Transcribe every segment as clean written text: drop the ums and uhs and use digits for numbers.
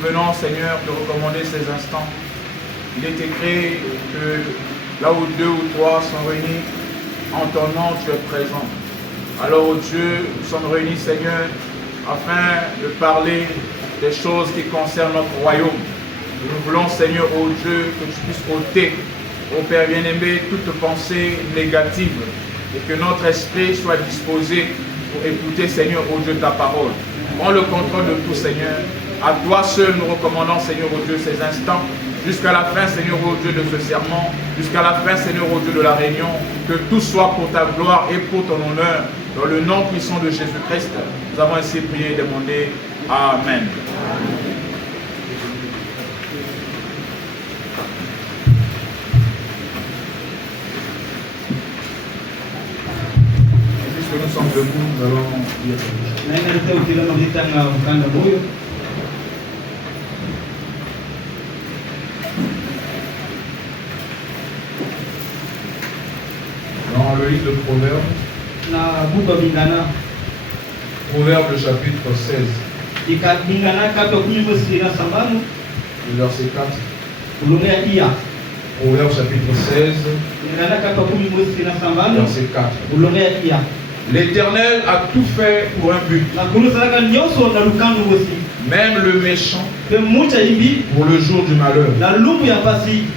nous venons, Seigneur, te recommander ces instants. Il est écrit que là où 2 ou 3 sont réunis, en ton nom, tu es présent. Alors, oh Dieu, nous sommes réunis, Seigneur, afin de parler des choses qui concernent notre royaume. Nous voulons, Seigneur, oh Dieu, que tu puisses ôter, ô Père bien-aimé, toute pensée négative et que notre esprit soit disposé pour écouter, Seigneur, oh Dieu, ta parole. Prends le contrôle de tout, Seigneur. À toi seul, nous recommandons, Seigneur, oh Dieu, ces instants. Jusqu'à la fin, Seigneur, oh Dieu, de ce serment. Jusqu'à la fin, Seigneur, oh Dieu, de la réunion. Que tout soit pour ta gloire et pour ton honneur. Dans le nom puissant de Jésus-Christ, nous avons ainsi prié et demandé. Amen. Puisque nous sommes debout, nous allons lire. Dans le livre de Proverbes, Proverbes chapitre 16, le verset 4. Proverbes chapitre 16, verset 4. L'Éternel a tout fait pour un but, même le méchant pour le jour du malheur. Je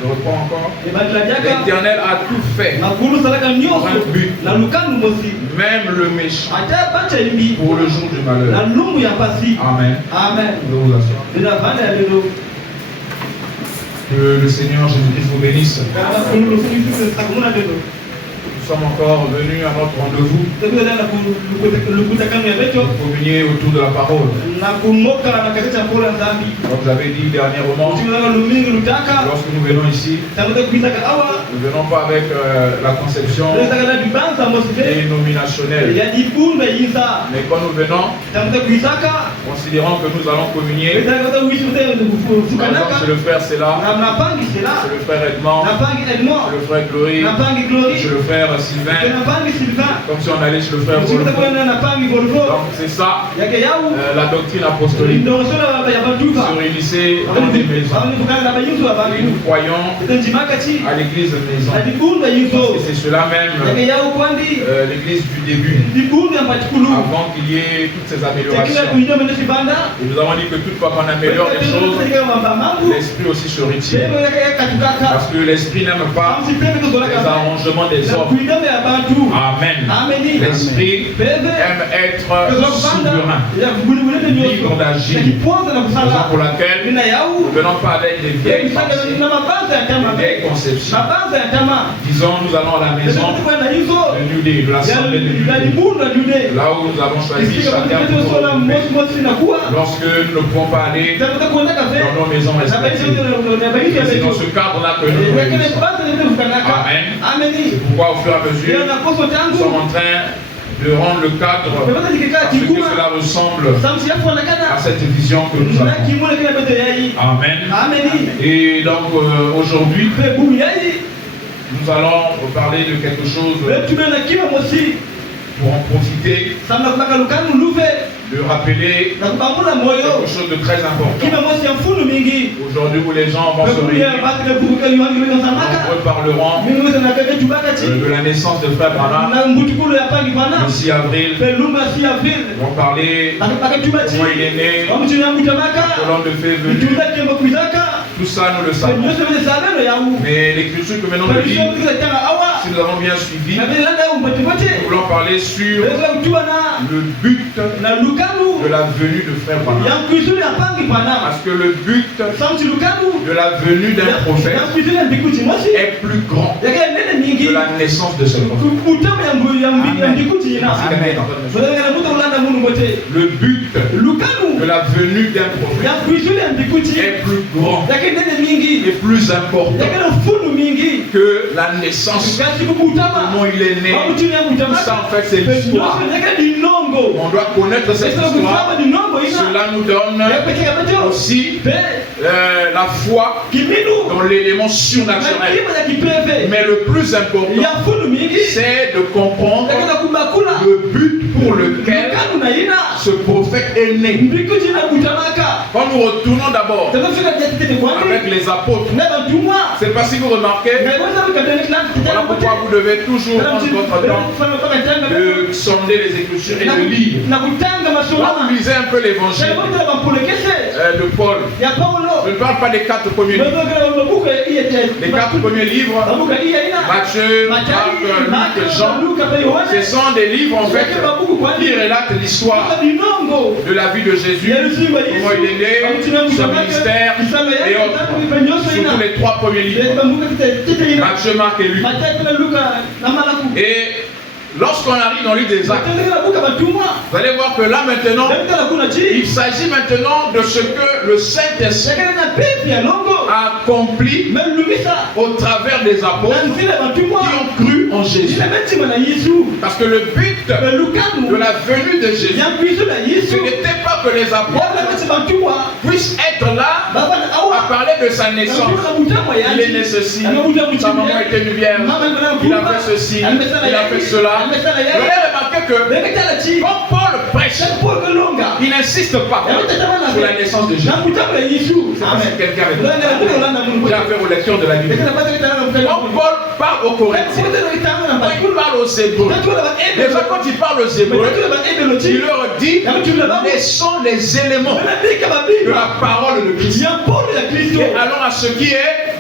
reprends encore. L'Éternel a tout fait pour un but, même le méchant pour le jour du malheur. Amen. Nous vous asseoir. Que le Seigneur Jésus-Christ vous bénisse. Nous sommes encore venus à notre rendez-vous pour communier autour de la parole. Comme vous avez dit dernièrement, lorsque nous venons ici, nous ne venons pas avec la conception dénominationnelle. Mais quand nous venons, considérons que nous allons communier. Par exemple, c'est le frère Sela, c'est le frère Edmond, c'est le frère Glory, c'est le frère Sylvain, comme si on allait chez le frère Volvo. Donc c'est ça, la doctrine apostolique. Nous se réunissait dans des maisons. Et nous croyons à l'église maison. Et c'est cela même l'église du début. Avant qu'il y ait toutes ces améliorations. Et nous avons dit que toute fois qu'on améliore les choses, l'esprit aussi se retire. Parce que l'esprit n'aime pas les arrangements des hommes. Amen. L'esprit aime être souverain, libre d'agir. Raison pour laquelle nous ne venons pas avec des vieilles pensées, des vieilles conceptions. Disons, nous allons à la maison de New Day, de l'assemblée de New Day, là où nous avons choisi chacun pour nous. Lorsque nous ne pouvons pas aller dans nos maisons respectives, c'est dans ce cadre-là que nous nous réunissons. Amen. C'est pourquoi au fur et à mesure, nous sommes en train de rendre le cadre à ce que cela ressemble à cette vision que nous avons. Amen. Et donc aujourd'hui, nous allons parler de quelque chose pour en profiter, de rappeler quelque chose de très important. Aujourd'hui où les gens vont se réunir, nous parlerons de la naissance de Frère Branham. Le 6 avril, on va parler de comment il est né, comment de fait venu. Tout ça, nous le savons. Mais l'écriture que maintenant nous dit, si nous avons bien suivi, nous voulons parler sur le but de la venue de Frère Branham. Parce que le but de la venue d'un prophète est plus grand que la naissance de ce prophète. Le but de la venue d'un prophète est plus grand et plus important que la naissance. Comment il est né. Tout ça en fait c'est l'histoire. On doit connaître cette histoire. Cela nous donne aussi la foi dans l'élément surnaturel. Mais le plus important, c'est de comprendre le but pour lequel ce prophète est né. Quand nous retournons d'abord avec les apôtres, c'est pas si vous remarquez, voilà pourquoi vous devez toujours prendre votre temps de sonder les Écritures et de lire. Quand vous lisez un peu l'évangile de Paul, je ne parle pas des 4 premiers livres. Les 4 premiers livres, Matthieu, Marc, Luc, Jean, ce sont des livres en fait qui relatent l'histoire de la vie de Jésus, comment il est né, son ministère et autres. Surtout les 3 premiers livres, Matthieu, Marc et Luc. Et lorsqu'on arrive dans le livre des Actes, vous allez voir que là maintenant, il s'agit maintenant de ce que le Saint-Esprit a accompli au travers des apôtres qui ont cru en Jésus. Parce que le but de la venue de Jésus, ce n'était pas que les apôtres puissent être là à parler de sa naissance. Il est né ceci, sa maman était une vierge, il a fait ceci, il a fait cela. Vous avez remarqué que quand Paul prêche, il n'insiste pas sur la naissance de Jésus. C'est quelqu'un avec moi. J'ai affaire aux lecteurs de la Bible. Quand Paul parle aux Corinthiens, quand il parle aux Hébreux, déjà quand il parle aux Hébreux, il leur dit quels sont les éléments de la parole de Christ. Et allons à ce qui est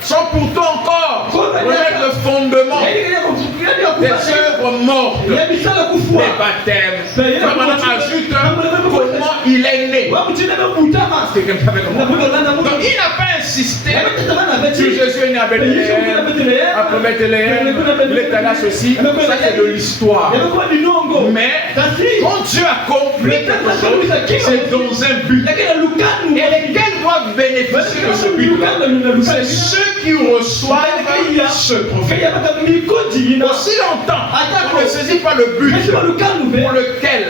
sans pourtant encore remettre le fondement des œuvres mortes, les baptêmes. Maintenant ajoute comment il est né. C'est quelqu'un avec moi. Donc il n'a pas insisté sur Jésus est né à Bethléem, après Bethléem, il est allé à ceci. Ça c'est de l'histoire. Mais quand Dieu accomplit quelque chose, c'est dans un but. Et lesquels doivent bénéficier de ce but? C'est ceux qui reçoivent ce prophète. Aussi longtemps on ne saisit pas le but pour lequel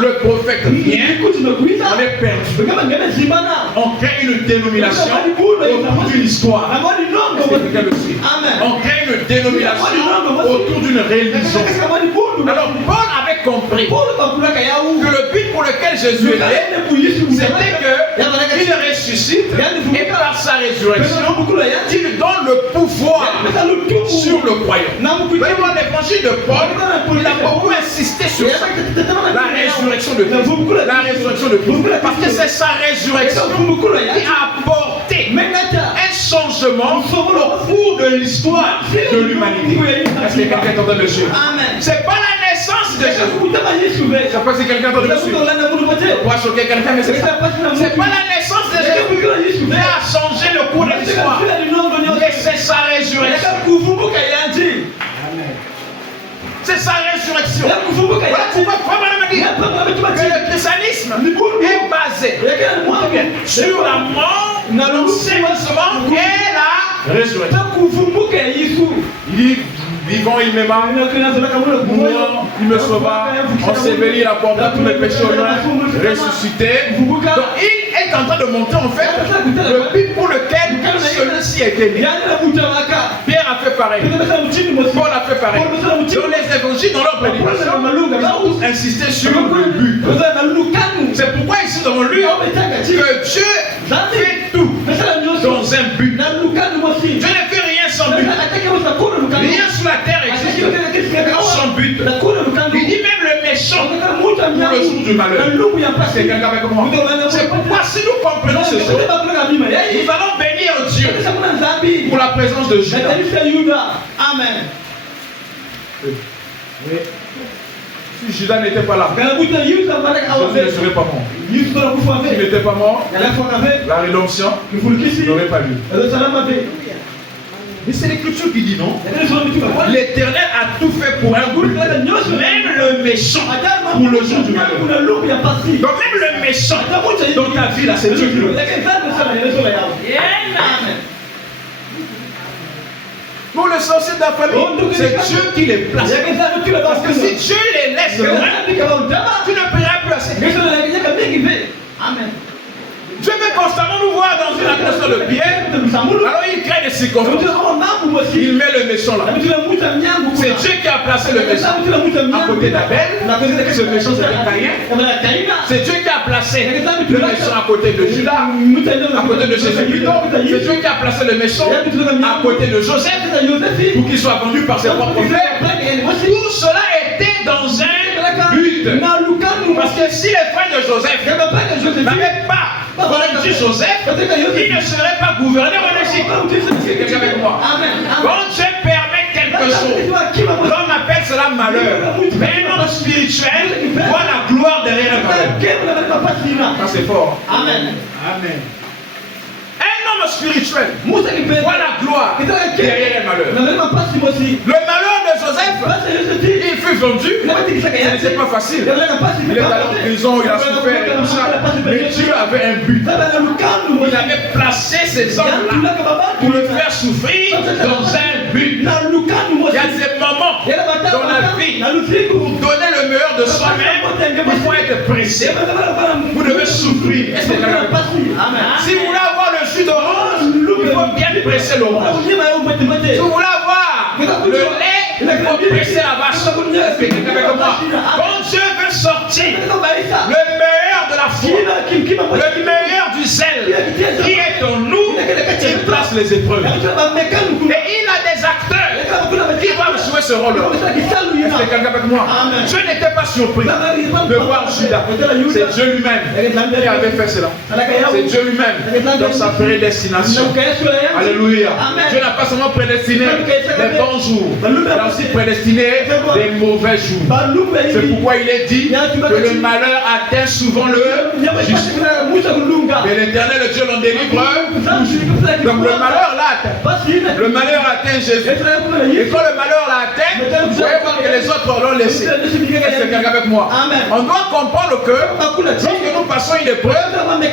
le prophète vient, on est perdu. On crée une dénomination autour d'une histoire. On crée une dénomination autour d'une religion. Alors Paul avait compris que le but pour lequel Jésus est né, c'était qu'il ressuscite et par sa résurrection, il donne le pouvoir sur le royaume. Vraiment, l'évangile de Paul, il a beaucoup insisté sur ça. La résurrection de Christ. La résurrection de Christ. Parce que c'est sa résurrection qui a apporté un changement au cours de l'histoire de l'humanité. Est-ce que quelqu'un est en train de suivre? C'est pas la naissance de Jésus. Je sais pas si quelqu'un est en train de suivre. On va choquer quelqu'un, mais c'est ça. C'est pas la naissance de Jésus qui a changé le cours de l'histoire. Mais c'est sa résurrection. C'est sa résurrection. Voilà pourquoi Paul me dit que le christianisme est basé sur la mort, l'enseignement et la résurrection. Il dit vivant, il m'aima, mourant, il me sauva, enseveli, il apporta tous mes péchés au loin, ressuscité. Donc il est en train de montrer en fait le but pour lequel celui-ci a été né. Pierre a fait pareil, Paul a fait pareil. Dans les évangiles, dans leur prédication, ils ont tous insisté sur le but. C'est pourquoi ici dans le livre que Dieu fait tout dans un but. Dieu ne fait rien sans but. Rien sur la terre existe sans but. Il dit même le méchant pour le jour du malheur. C'est quelqu'un avec moi. C'est pourquoi si nous comprenons ces choses, nous allons bénir Dieu pour la présence de Judas. Amen. Oui. Si Judas n'était pas là, Jésus ne serait pas mort. S'il n'était pas mort, la rédemption n'aurait pas lieu. Mais c'est l'Écriture qui dit non. L'Éternel a tout fait pour un but, même le méchant pour le jour du malheur. Donc même le méchant dans ta vie là, c'est Dieu qui le fait. Amen. Pour le sorcier de la famille, c'est Dieu qui les place. Parce que si Dieu les laisse loin, tu ne paieras plus assez. Amen. Dieu veut constamment nous voir dans une atmosphère de prière, alors il crée des circonstances. Il met le méchant là. C'est Dieu qui a placé le méchant à côté d'Abel. Ce méchant c'était Caïn. C'est Dieu qui a placé le méchant à côté de Judas, à côté de Jésus plutôt. C'est Dieu qui a placé le méchant à côté de Joseph pour qu'il soit vendu par ses propres frères. Tout cela était dans un but. Parce que si les frères de Joseph n'avaient pas vendu Joseph, il ne serait pas gouverneur en Égypte. C'est quelqu'un avec moi. Quand Dieu permet quelque chose, l'homme appelle cela malheur. Mais un homme spirituel voit la gloire derrière le malheur. Ça c'est fort. Amen. Amen. Un homme spirituel voit la gloire derrière le malheur. Le malheur de Joseph, il fut vendu. Ce n'était pas facile. Il est allé en prison, il a souffert et tout ça. Mais Dieu avait un but. Il avait placé ces hommes-là pour le faire souffrir dans un but. Il y a des moments dans la vie pour donner le meilleur de soi-même. Il faut être pressé. Vous devez souffrir. Si vous voulez avoir le jus d'orange, il faut bien presser l'orange. Si vous voulez avoir le lait, il faut presser la vache. Quand Dieu veut sortir le meilleur de la foi, le meilleur du zèle qui est en nous, il place les épreuves. Et il a des acteurs qui doivent jouer ce rôle-là. Est-ce que quelqu'un avec moi? Dieu n'était pas surpris de voir Judas. C'est Dieu lui-même qui avait fait cela. C'est Dieu lui-même dans sa prédestination. Alléluia. Dieu n'a pas seulement prédestiné les bons jours, il a aussi prédestiné les mauvais jours. C'est pourquoi il est dit que le malheur atteint souvent le juste. Mais l'Éternel, le Dieu, l'en délivre. Donc le malheur l'a. Le malheur atteint Jésus. Et quand le malheur l'a atteint, vous voyez voir que les autres l'ont laissé. Est-ce que quelqu'un avec moi? On doit comprendre que lorsque nous passons une épreuve, les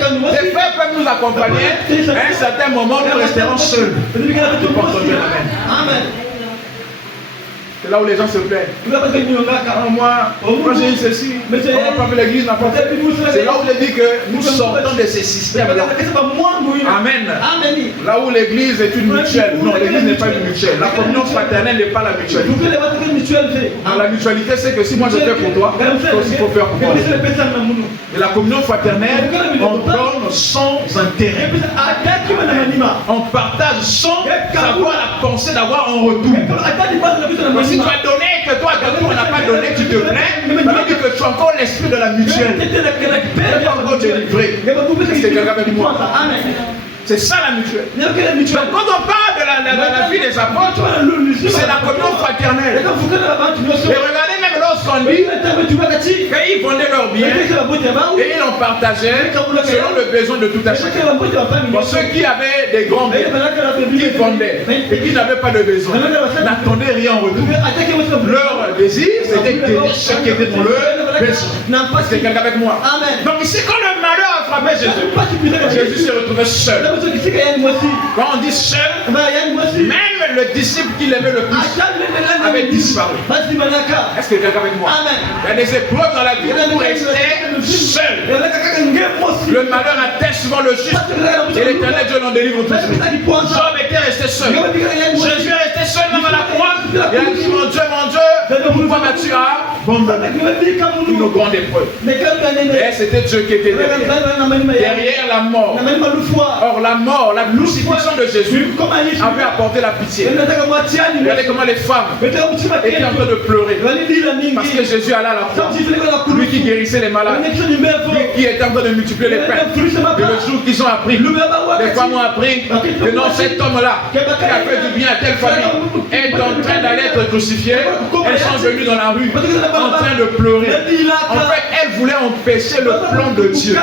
frères peuvent nous accompagner. À un certain moment, nous resterons seuls. Amen. C'est là où les gens se plaignent. Moi, j'ai eu ceci. On n'a pas vu l'église, n'a pas fait. C'est là où je dis que nous sortons de ces systèmes-là. Amen. Là où l'église est une mutuelle. Non, l'église n'est pas une mutuelle. La communion fraternelle n'est pas la mutualité. Dans la mutualité, c'est que si moi je fais pour toi, toi aussi il faut faire pour moi. Et la communion fraternelle, on donne sans intérêt. On partage sans savoir la pensée d'avoir en retour. Si tu as donné et que toi, on n'a pas donné, tu te plains, ça veut dire que tu as encore l'esprit de la mutuelle. Tu n'es pas encore délivré. C'est quelqu'un avec moi. C'est ça la mutuelle. Donc quand on parle de la vie des apôtres, c'est la communion fraternelle. Et regardez même lorsqu'on dit qu'ils vendaient leurs biens et ils en partageaient selon le besoin de tout à chacun. Pour ceux qui avaient des grands biens, qui vendaient et qui n'avaient pas de besoin, n'attendaient rien en retour. Leur désir, c'était que ce qui était dans leur besoin. C'est quelqu'un avec moi. Donc ici, quand le malheur a frappé Jésus, Jésus s'est retrouvé seul. Quand on dit seul, même le disciple qu'il aimait le plus avait disparu. Est-ce que quelqu'un avec moi? Il y a des épreuves dans la vie où on restait seul. Le malheur atteint souvent le juste et l'Éternel Dieu l'en délivre toujours. Job était resté seul. Jésus est resté seul même à la croix. Il a dit mon Dieu, pourquoi m'as-tu abandonné? Une grande épreuve. Et c'était Dieu qui était derrière la mort. Or la mort, la crucifixion de Jésus avait apporté la pitié. Regardez comment les femmes étaient en train de pleurer parce que Jésus allait à la croix. Lui qui guérissait les malades, lui qui était en train de multiplier les pains. Et le jour qu'ils ont appris, les femmes ont appris que non, cet homme-là qui a fait du bien à telle famille est en train d'aller être crucifié. Elles sont venues dans la rue en train de pleurer. En fait, elles voulaient empêcher le plan de Dieu.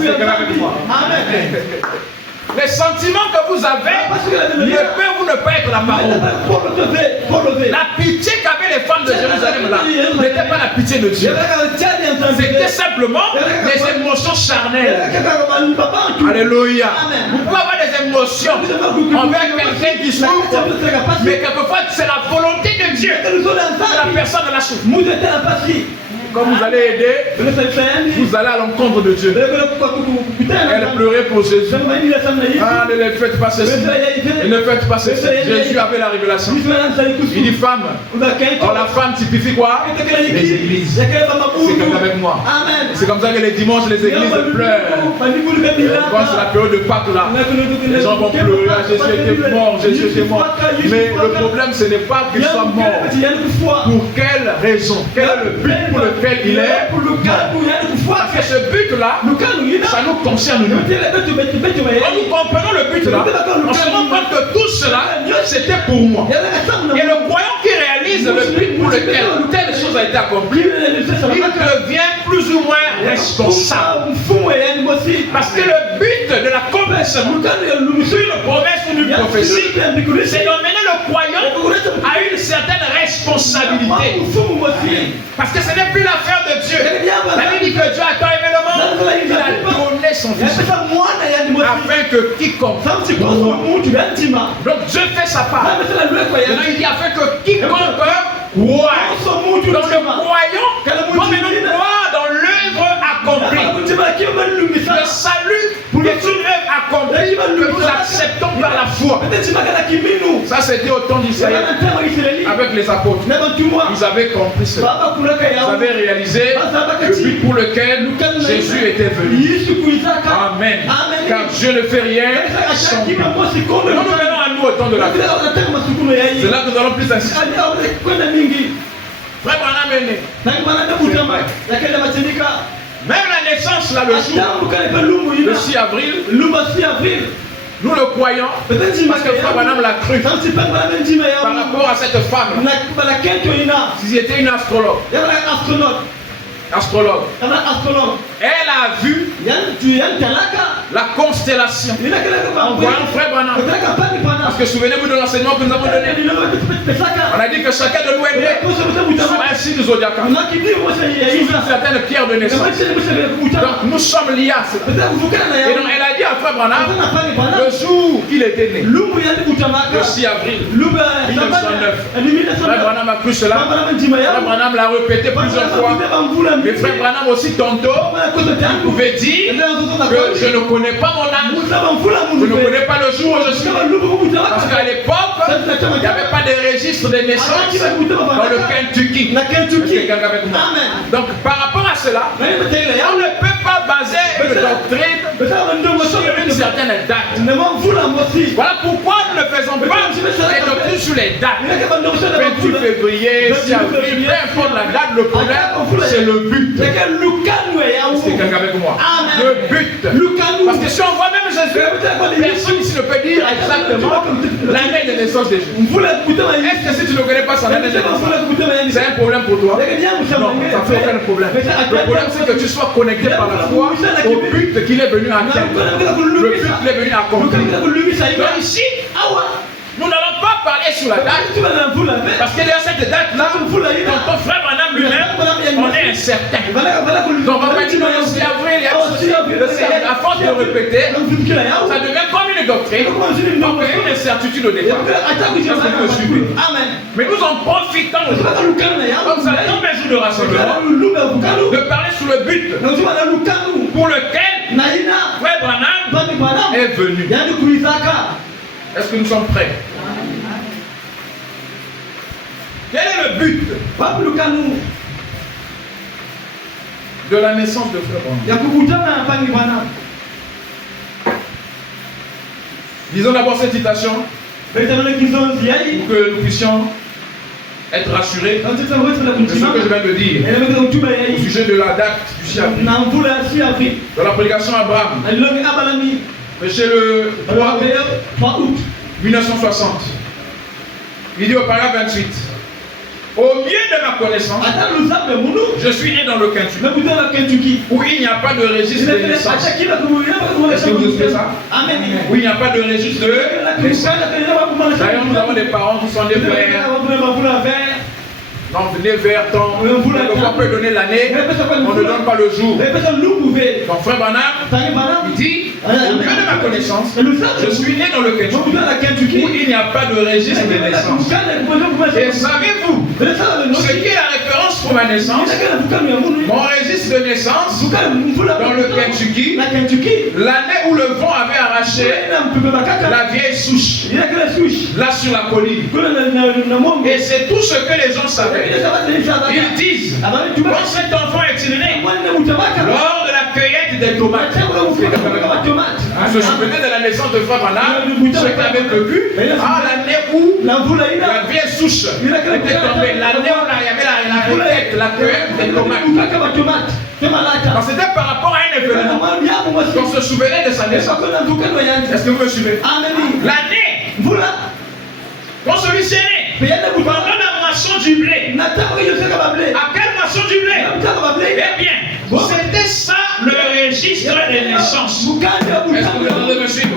C'est grave avec moi. Amen. Les sentiments que vous avez ne peuvent ne pas être la parole. La pitié qu'avaient les femmes de Jérusalem là n'était pas la pitié de Dieu. C'était simplement des émotions charnelles. Alléluia. Vous pouvez avoir des émotions envers quelqu'un qui souffre, mais quelquefois c'est la volonté de Dieu que la personne la souffre. Quand vous allez aider, vous allez à l'encontre de Dieu. Elle pleurait pour Jésus. Ah, ne les faites pas ceci. Et ne faites pas ceci. Jésus avait la révélation. Il dit femme. Alors la femme typifie quoi? Les églises. C'est comme avec moi. C'est comme ça que les dimanches, les églises pleurent. Quand c'est la période de Pâques là, les gens vont pleurer. Jésus était mort, Jésus était mort. Mais le problème, ce n'est pas qu'il soit mort. Pour quelle raison? Quel est le but pour lequel il est? Parce que ce but-là, ça nous concerne nous. Quand nous comprenons le but là, on se rend compte que tout cela, c'était pour moi. Et le croyant qui réalise le but pour lequel telle chose a été accomplie, il devient plus ou moins responsable. Parce que le but de l'accomplissement d'une promesse ou d'une prophétie, c'est d'emmener le croyant à une certaine responsabilité. Parce que ce n'est plus l'affaire de Dieu. La Bible dit que Dieu a tant aimé le monde, il a donné son fils afin que quiconque. Donc Dieu fait sa part. Maintenant il dit afin que quiconque croit dans le croyant, comme nous croit dans l'œuvre accomplie. Le salut est une œuvre accomplie que nous acceptons par la foi. Ça c'était au temps d'Israël avec les apôtres. Ils avaient compris cela. Ils avaient réalisé le but pour lequel Jésus était venu. Amen. Car Dieu ne fait rien sans but. Nous nous venons à nous au temps de la foi. C'est là que nous allons plus insister. Frère Branham est né. Même la naissance là, le jour, le 6 avril, nous le croyons, parce que Frère Branham l'a cru. Par rapport à cette femme, s'il était une astrologue. Elle a vu la constellation en voyant Frère Branham. Parce que souvenez-vous de l'enseignement que nous avons donné. On a dit que chacun de nous est né sous un signe zodiacal, sous une certaine pierre de naissance. Donc nous sommes liés à cela. Et donc elle a dit à Frère Branham, le jour qu'il était né, le 6 avril 1909, Frère Branham a cru cela. Frère Branham l'a répété plusieurs fois. Mais Frère Branham aussi tantôt pouvait dire que je ne connais pas mon âge, je ne connais pas le jour où je suis. Parce qu'à l'époque, il n'y avait pas de registre de naissance dans le Kentucky. Donc par rapport à cela, on ne peut pas baser une doctrine sur une certaine date. Voilà pourquoi nous ne faisons pas des doctrines sur les dates. 28 février, 6 avril, peu importe la date, le problème c'est le but. C'est quelqu'un avec moi. Le but. Parce que si on voit même Jésus, personne ici ne peut dire exactement l'année de naissance de Jésus. Est-ce que si tu ne connais pas son année de naissance, c'est un problème pour toi? Non, ça ne fait aucun problème. Le problème c'est que tu sois connecté par la foi au but qu'il est venu atteindre. Le but qu'il est venu accomplir. Donc ici, nous n'allons pas parler sur la date, parce que derrière cette date-là, ton frère Branham lui-même, on est incertain. Donc on va pas dire le 6 avril, à force de répéter, ça devient comme une doctrine, donc une incertitude au départ. Mais nous en profitons, comme ça, dans mes jours de rassemblement, de parler sur le but pour lequel frère Branham est venu. Est-ce que nous sommes prêts? Quel est le but de la naissance de frère Branham? Disons d'abord cette citation pour que nous puissions être rassurés de ce que je viens de dire au sujet de la date du 6 avril. Dans la prédication Abraham, prêché le 3 août 1960. Il dit au paragraphe 28. Au mieux de ma connaissance, je suis né dans le Kentucky, où il n'y a pas de registre de naissance. Est-ce que vous écoutez ça? Où il n'y a pas de registre de naissance. D'ailleurs, nous avons des parents qui sont des frères. Non, venez vers ton. On peut donner l'année, on ne donne pas le jour. Donc, frère Branham, il dit au mieux de ma connaissance, je suis né dans le Kentucky, où il n'y a pas de registre de naissance. Et savez-vous ce qui est la référence pour ma naissance, mon registre de naissance dans le Kentucky, l'année où le vent avait arraché la vieille souche, là sur la colline. Et c'est tout ce que les gens savaient. Ils disent, quand cet enfant est né, lors de la cueillette des tomates. Je me souvenais de la naissance de Frère Branham, ceux qui avaient vécu, l'année où la vieille souche était tombée, l'année où il y avait la cueillette des tomates. Donc c'était par rapport à un événement qu'on se souvenait de sa naissance. Est-ce que vous me suivez? L'année quand celui-ci est né, pendant la moisson du blé. À quelle moisson du blé? Eh bien, c'était ça le registre des naissances. Est-ce que vous entendez me suivre?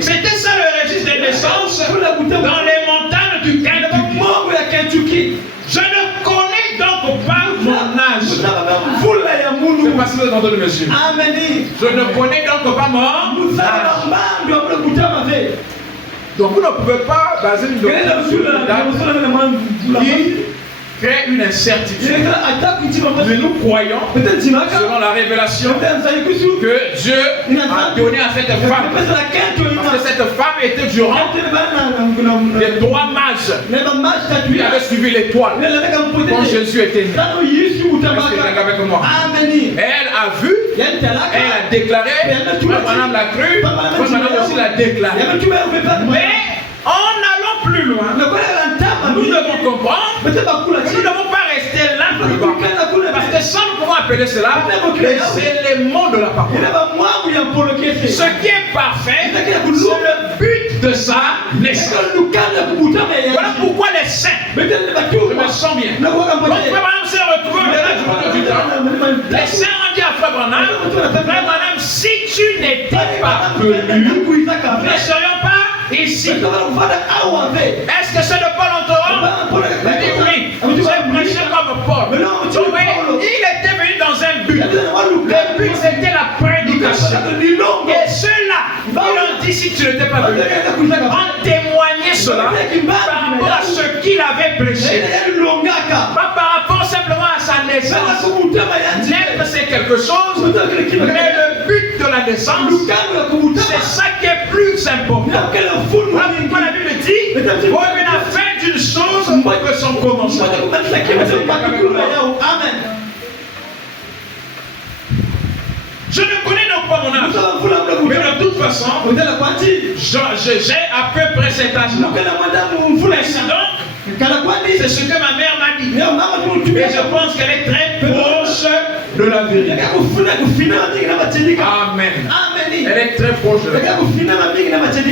C'était ça le registre des naissances dans les montagnes du Kentucky. Je ne connais donc pas mon âge. C'est pas si vous entendez me suivre. Je ne connais donc pas mon âge. Donc vous ne pouvez pas baser une doctrine qui crée une incertitude. Mais nous croyons, selon la révélation, que Dieu a donné à cette femme. Parce que cette femme était durant les 3 mages qui avaient suivi l'étoile quand Jésus était né. Est-ce que avec moi? Elle a vu, elle a déclaré, Madame l'a cru, Madame aussi l'a déclaré. Mais en allant plus loin, nous devons comprendre que nous ne devons pas rester là plus bas. Parce que ça, nous pouvons appeler cela les éléments de la parole. Ce qui est parfait, c'est le but de sa naissance. Voilà pourquoi les saints, je me sens bien. Donc Frère Branham s'est retrouvé au-delà du temps. Les saints ont dit à Frère Branham, Frère Branham, si tu n'étais pas venu, nous ne serions pas ici. Est-ce que c'est de Paul Antoine? Il dit oui. J'ai prêché comme Paul. Donc, il était venu dans un but. Le but c'était la prédication. Et ceux-là, ils ont dit si tu n'étais pas venu, ont témoigné cela par rapport à ce qu'il avait prêché. Pas par rapport simplement à sa naissance. Naître c'est quelque chose, mais le but de la naissance, c'est ça qui est plus important. Voilà pourquoi la Bible dit, pour la fin d'une chose, que son commencement. Amen. Je ne connais donc pas mon âge. Mais de toute façon, j'ai à peu près cet âge-là. C'est ce que ma mère m'a dit. Et je pense qu'elle est très proche de la vérité. Amen. Elle est très proche de la vérité.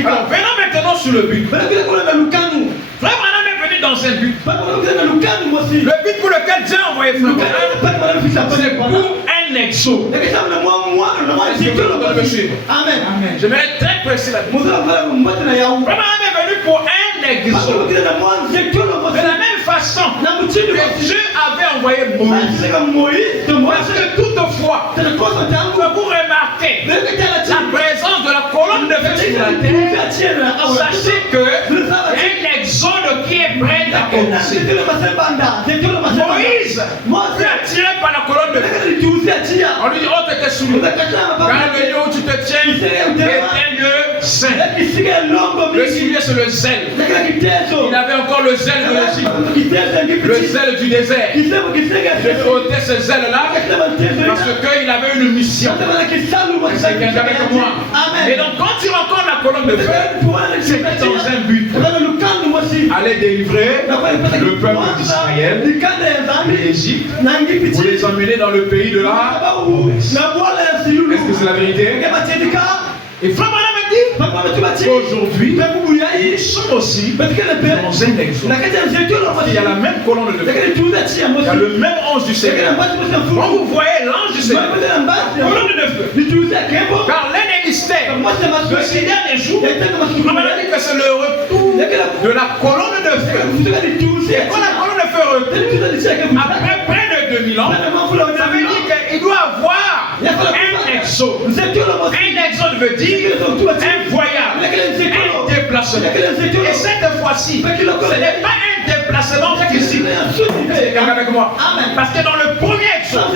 Alors, venons maintenant sur le but. Frère Branham est venu dans un but. Le but pour lequel Dieu a envoyé Frère Branham, c'est pour un exo. Amen. Je vais être très précis là-dessus. Frère Branham est venu pour un exo. De la même façon que Dieu avait envoyé Moïse. Parce que toutefois, vous remarquez la présence de la colonne de feu sur la terre. Sachez que un exode qui est prêt à commencer. Moïse fut attiré par la colonne de feu. On lui dit, oh, tu étais sous nous. Car le lieu où tu te tiens est un saint. Le signe, c'est le zèle. Il avait encore le zèle de l'Égypte. Le zèle du désert. J'ai ôté ce zèle-là parce qu'il avait une mission. C'est quelqu'un avec moi. Et donc, quand il rencontre la colonne de feu, c'est dans un but. Aller délivrer le peuple d'Israël de l'Égypte pour les emmener dans le pays de la promesse. Est-ce que c'est la vérité? Et Frère Branham a dit aujourd'hui, nous sommes aussi dans un exode. Il y a la même colonne de feu. Il y a le même ange du Seigneur. Quand vous voyez l'ange du Seigneur, colonne de feu. Car l'un des mystères de ces derniers jours, on a dit que c'est le retour de la colonne de feu. Et quand la colonne de feu retourne, après près de 2000 ans, ça veut dire qu'il doit avoir un exode. Un exode veut dire un voyage, un déplacement. déplacement. Et cette fois-ci, ce n'est pas un déplacement physique. C'est avec moi. Parce que dans le premier exode,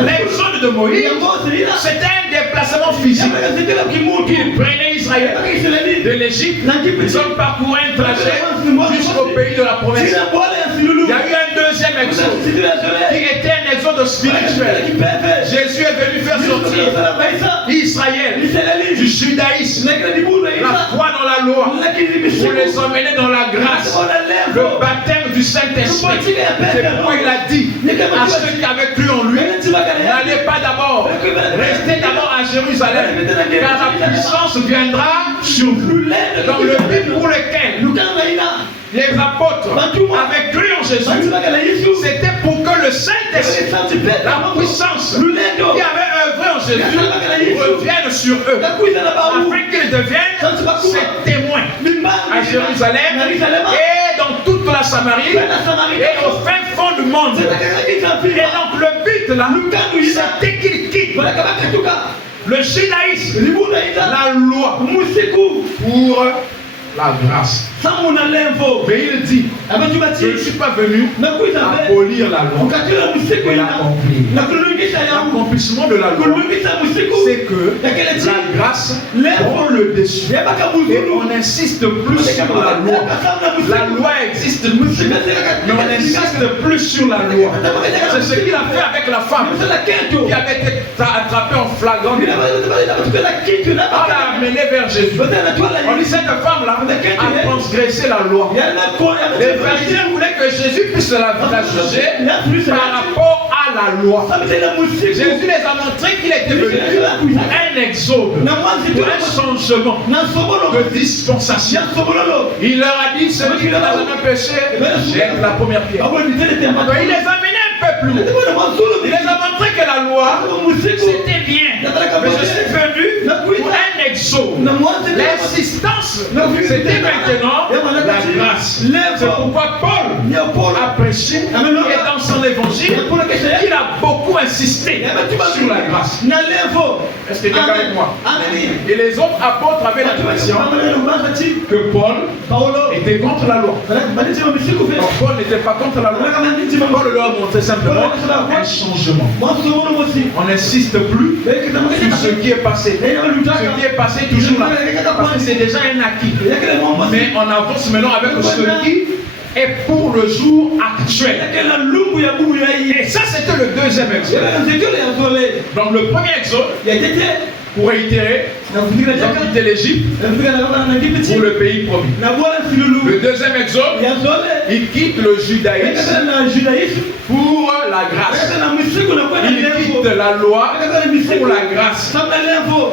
l'exode de Moïse, c'était un déplacement physique. Il prenait Israël de l'Égypte, ils ont parcouru un trajet jusqu'au pays de la promesse. Il y a eu un deuxième exode qui était un exode spirituel. Jésus est venu faire sortir Israël du judaïsme, la foi dans la loi, pour les emmener dans la grâce, le baptême du Saint-Esprit. C'est pourquoi il a dit à ceux qui avaient cru en lui, n'allez pas d'abord, restez d'abord à Jérusalem, car la puissance viendra sur vous. Dans le but pour lequel les apôtres avaient cru en Jésus, c'était pour que le Saint-Esprit, la puissance qui avait œuvré en Jésus, revienne sur eux, afin qu'ils deviennent ses témoins à Jérusalem et dans toute la Samarie et au fin fond du monde. Et donc le but là, c'était qu'ils quittent le judaïsme, la loi, pour la grâce. Mais il dit, je ne suis pas venu abolir la loi, mais l'accomplir. L'accomplissement de la loi, c'est que la grâce prend le dessus. Et on n'insiste plus sur la loi. La loi existe plus, mais on n'insiste plus sur la loi. C'est ce qu'il a fait avec la femme qui avait été attrapée en flagrant. On l'a amenée vers Jésus. On dit, cette femme-là a transgressé la loi. Les pharisiens voulaient que Jésus puisse la juger par rapport à la loi. Jésus les a montré qu'il était venu un exode, un changement de dispensation. Il leur a dit, celui qui est dans un péché, jette la première pierre. Il les a menés un peu plus loin. Il les a montré que la loi, c'était bien. Mais je suis venu pour un exode. L'insistance, c'était maintenant la grâce. C'est pourquoi Paul a prêché, et dans son évangile, il a beaucoup insisté sur la grâce. Est-ce que tu es avec moi? Et les autres apôtres avaient l'impression que Paul était contre la loi. Donc Paul n'était pas contre la loi. Paul leur a montré simplement un changement. On n'insiste plus sur ce qui est passé. Ce qui est passé est toujours là. Parce que c'est déjà un acquis. Mais on avance maintenant avec ce qui est pour le jour actuel. Et ça, c'était le deuxième exode. Donc le premier exode, pour réitérer, ils ont quitté l'Égypte pour le pays promis. Le deuxième exode, ils quittent le judaïsme pour la grâce. Ils quittent la loi pour la grâce.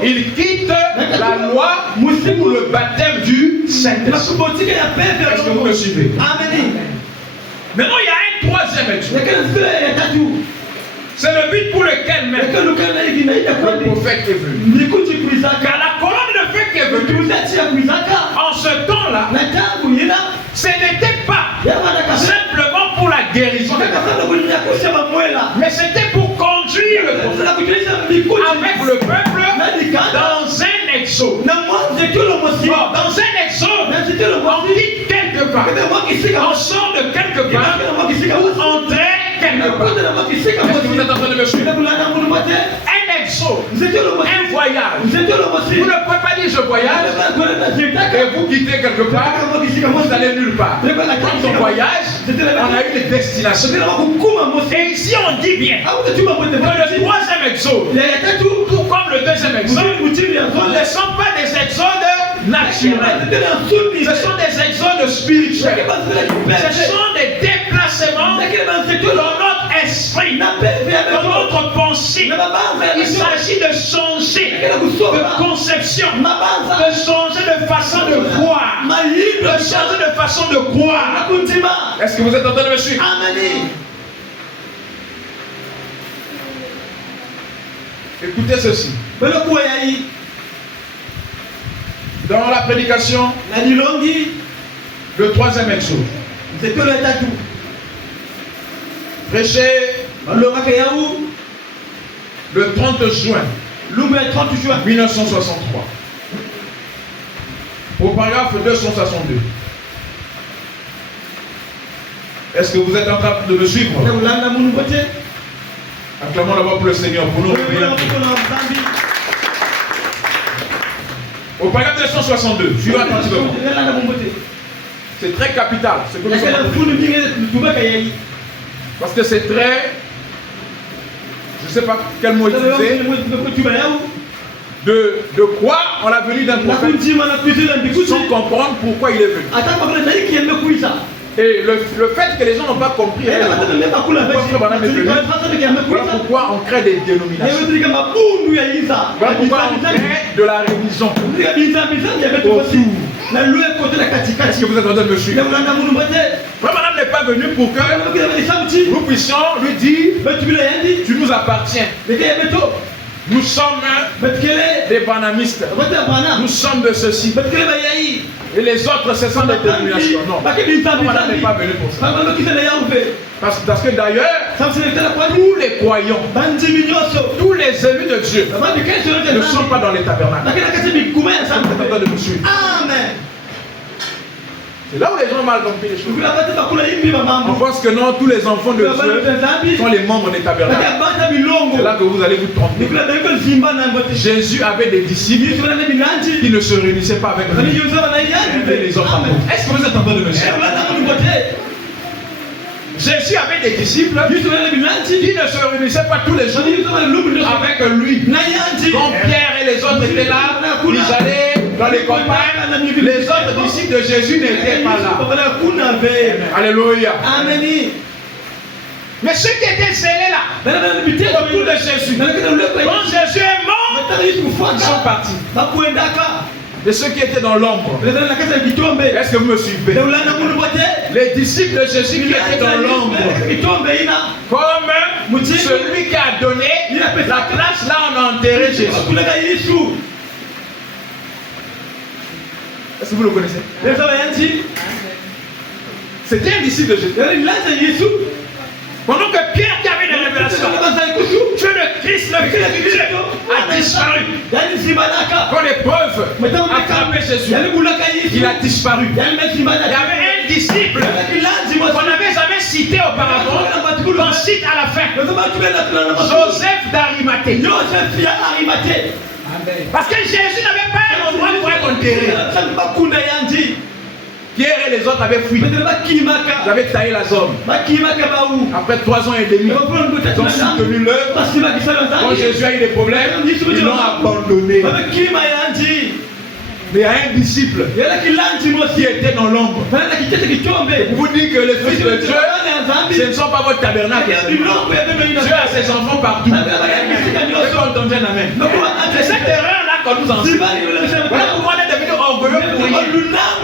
Ils quittent la loi pour le baptême du Saint-Esprit. Est-ce que vous me suivez? Maintenant, il y a un troisième exode. C'est le but pour lequel même le prophète est venu. Car la colonne de feu qui est venue, en ce temps-là, ce n'était pas simplement pour la guérison, mais c'était pour conduire avec le peuple dans un exode. Dans un exode, on quitte quelque part, on sort de quelque part, pour entrer quelque part. Est-ce que vous êtes en train de me suivre? Un exode, un voyage. Vous ne pouvez pas dire je voyage et vous quittez quelque part, vous n'allez nulle part. Quand on voyage, on a eu des destinations. Et ici on dit bien que le troisième exode, tout comme le deuxième exode, ne sont pas des exodes naturels. Ce sont des exodes spirituels. Ce sont des déplacements dans notre esprit, dans notre pensée. Il s'agit de changer de conception, de changer de façon de voir, de changer de façon de croire. Est-ce que vous êtes en train de me suivre? Écoutez ceci. Dans la prédication, le troisième exode, prêché le 30 juin 1963. Au paragraphe 262. Est-ce que vous êtes en train de me suivre? Acclamons d'abord pour le Seigneur, pour nous. Au paragraphe 262, suivez attentivement. C'est très capital ce que nous sommes. Parce que c'est très, je ne sais pas quel mot utiliser, de quoi on a venu d'un prophète sans comprendre pourquoi il est venu. Et le fait que les gens n'ont pas compris voilà pourquoi on crée des dénominations. Voilà pourquoi on crée de la religion. Est-ce que vous êtes en train de me suivre? Frère Branham n'est pas venu pour que nous puissions lui dire tu nous appartiens. Nous sommes des banamistes. Nous sommes de ceci. Et les autres, ce sont des dénominations. Non. Madame n'est pas venu pour ça. Parce que d'ailleurs, tous les croyants, tous les élus de Dieu ne sont pas dans les tabernacles. Amen. C'est là où les gens ont mal compris les choses. On pense que non, tous les enfants de Dieu sont les membres des tabernacles. C'est là que vous allez vous tromper. Jésus avait des disciples qui ne se réunissaient pas avec lui. Les autres. Est-ce que vous êtes en train de me suivre? Jésus avait des disciples qui ne se réunissaient pas tous les jours avec lui. Quand Pierre et les autres étaient là, ils allaient dans les campagnes. Les autres disciples de Jésus n'étaient pas là. Alléluia. Amen. Mais ceux qui étaient scellés là, autour de Jésus, quand Jésus est mort, ils sont partis. De ceux qui étaient dans l'ombre. Est-ce que vous me suivez? Les disciples de Jésus qui étaient dans l'ombre. Comme celui qui a donné la place là on a enterré Jésus. Est-ce que vous le connaissez? C'était un disciple de Jésus. Pendant que Pierre qui avait des révélations, Dieu le Christ, le Fils de Dieu, a disparu. Quand l'épreuve a frappé Jésus, il a disparu. Il y avait un disciple qu'on n'avait jamais cité auparavant, qu'on cite à la fin. Joseph d'Arimathée. Parce que Jésus n'avait pas un endroit pour être enterré. Pierre et les autres avaient fui. Ils avaient taillé la zone. Après 3 ans et demi, ils ont soutenu l'œuvre. Quand Jésus a eu des problèmes, ils l'ont abandonné. Mais il y a un disciple qui était dans l'ombre. Vous vous dites que les fils de Dieu, ce ne sont pas votre tabernacle. Dieu a ses enfants partout. C'est qu'on entend un amen. C'est cette erreur-là qu'on nous enseigne. Voilà pourquoi on est devenu orgueilleux pour rien.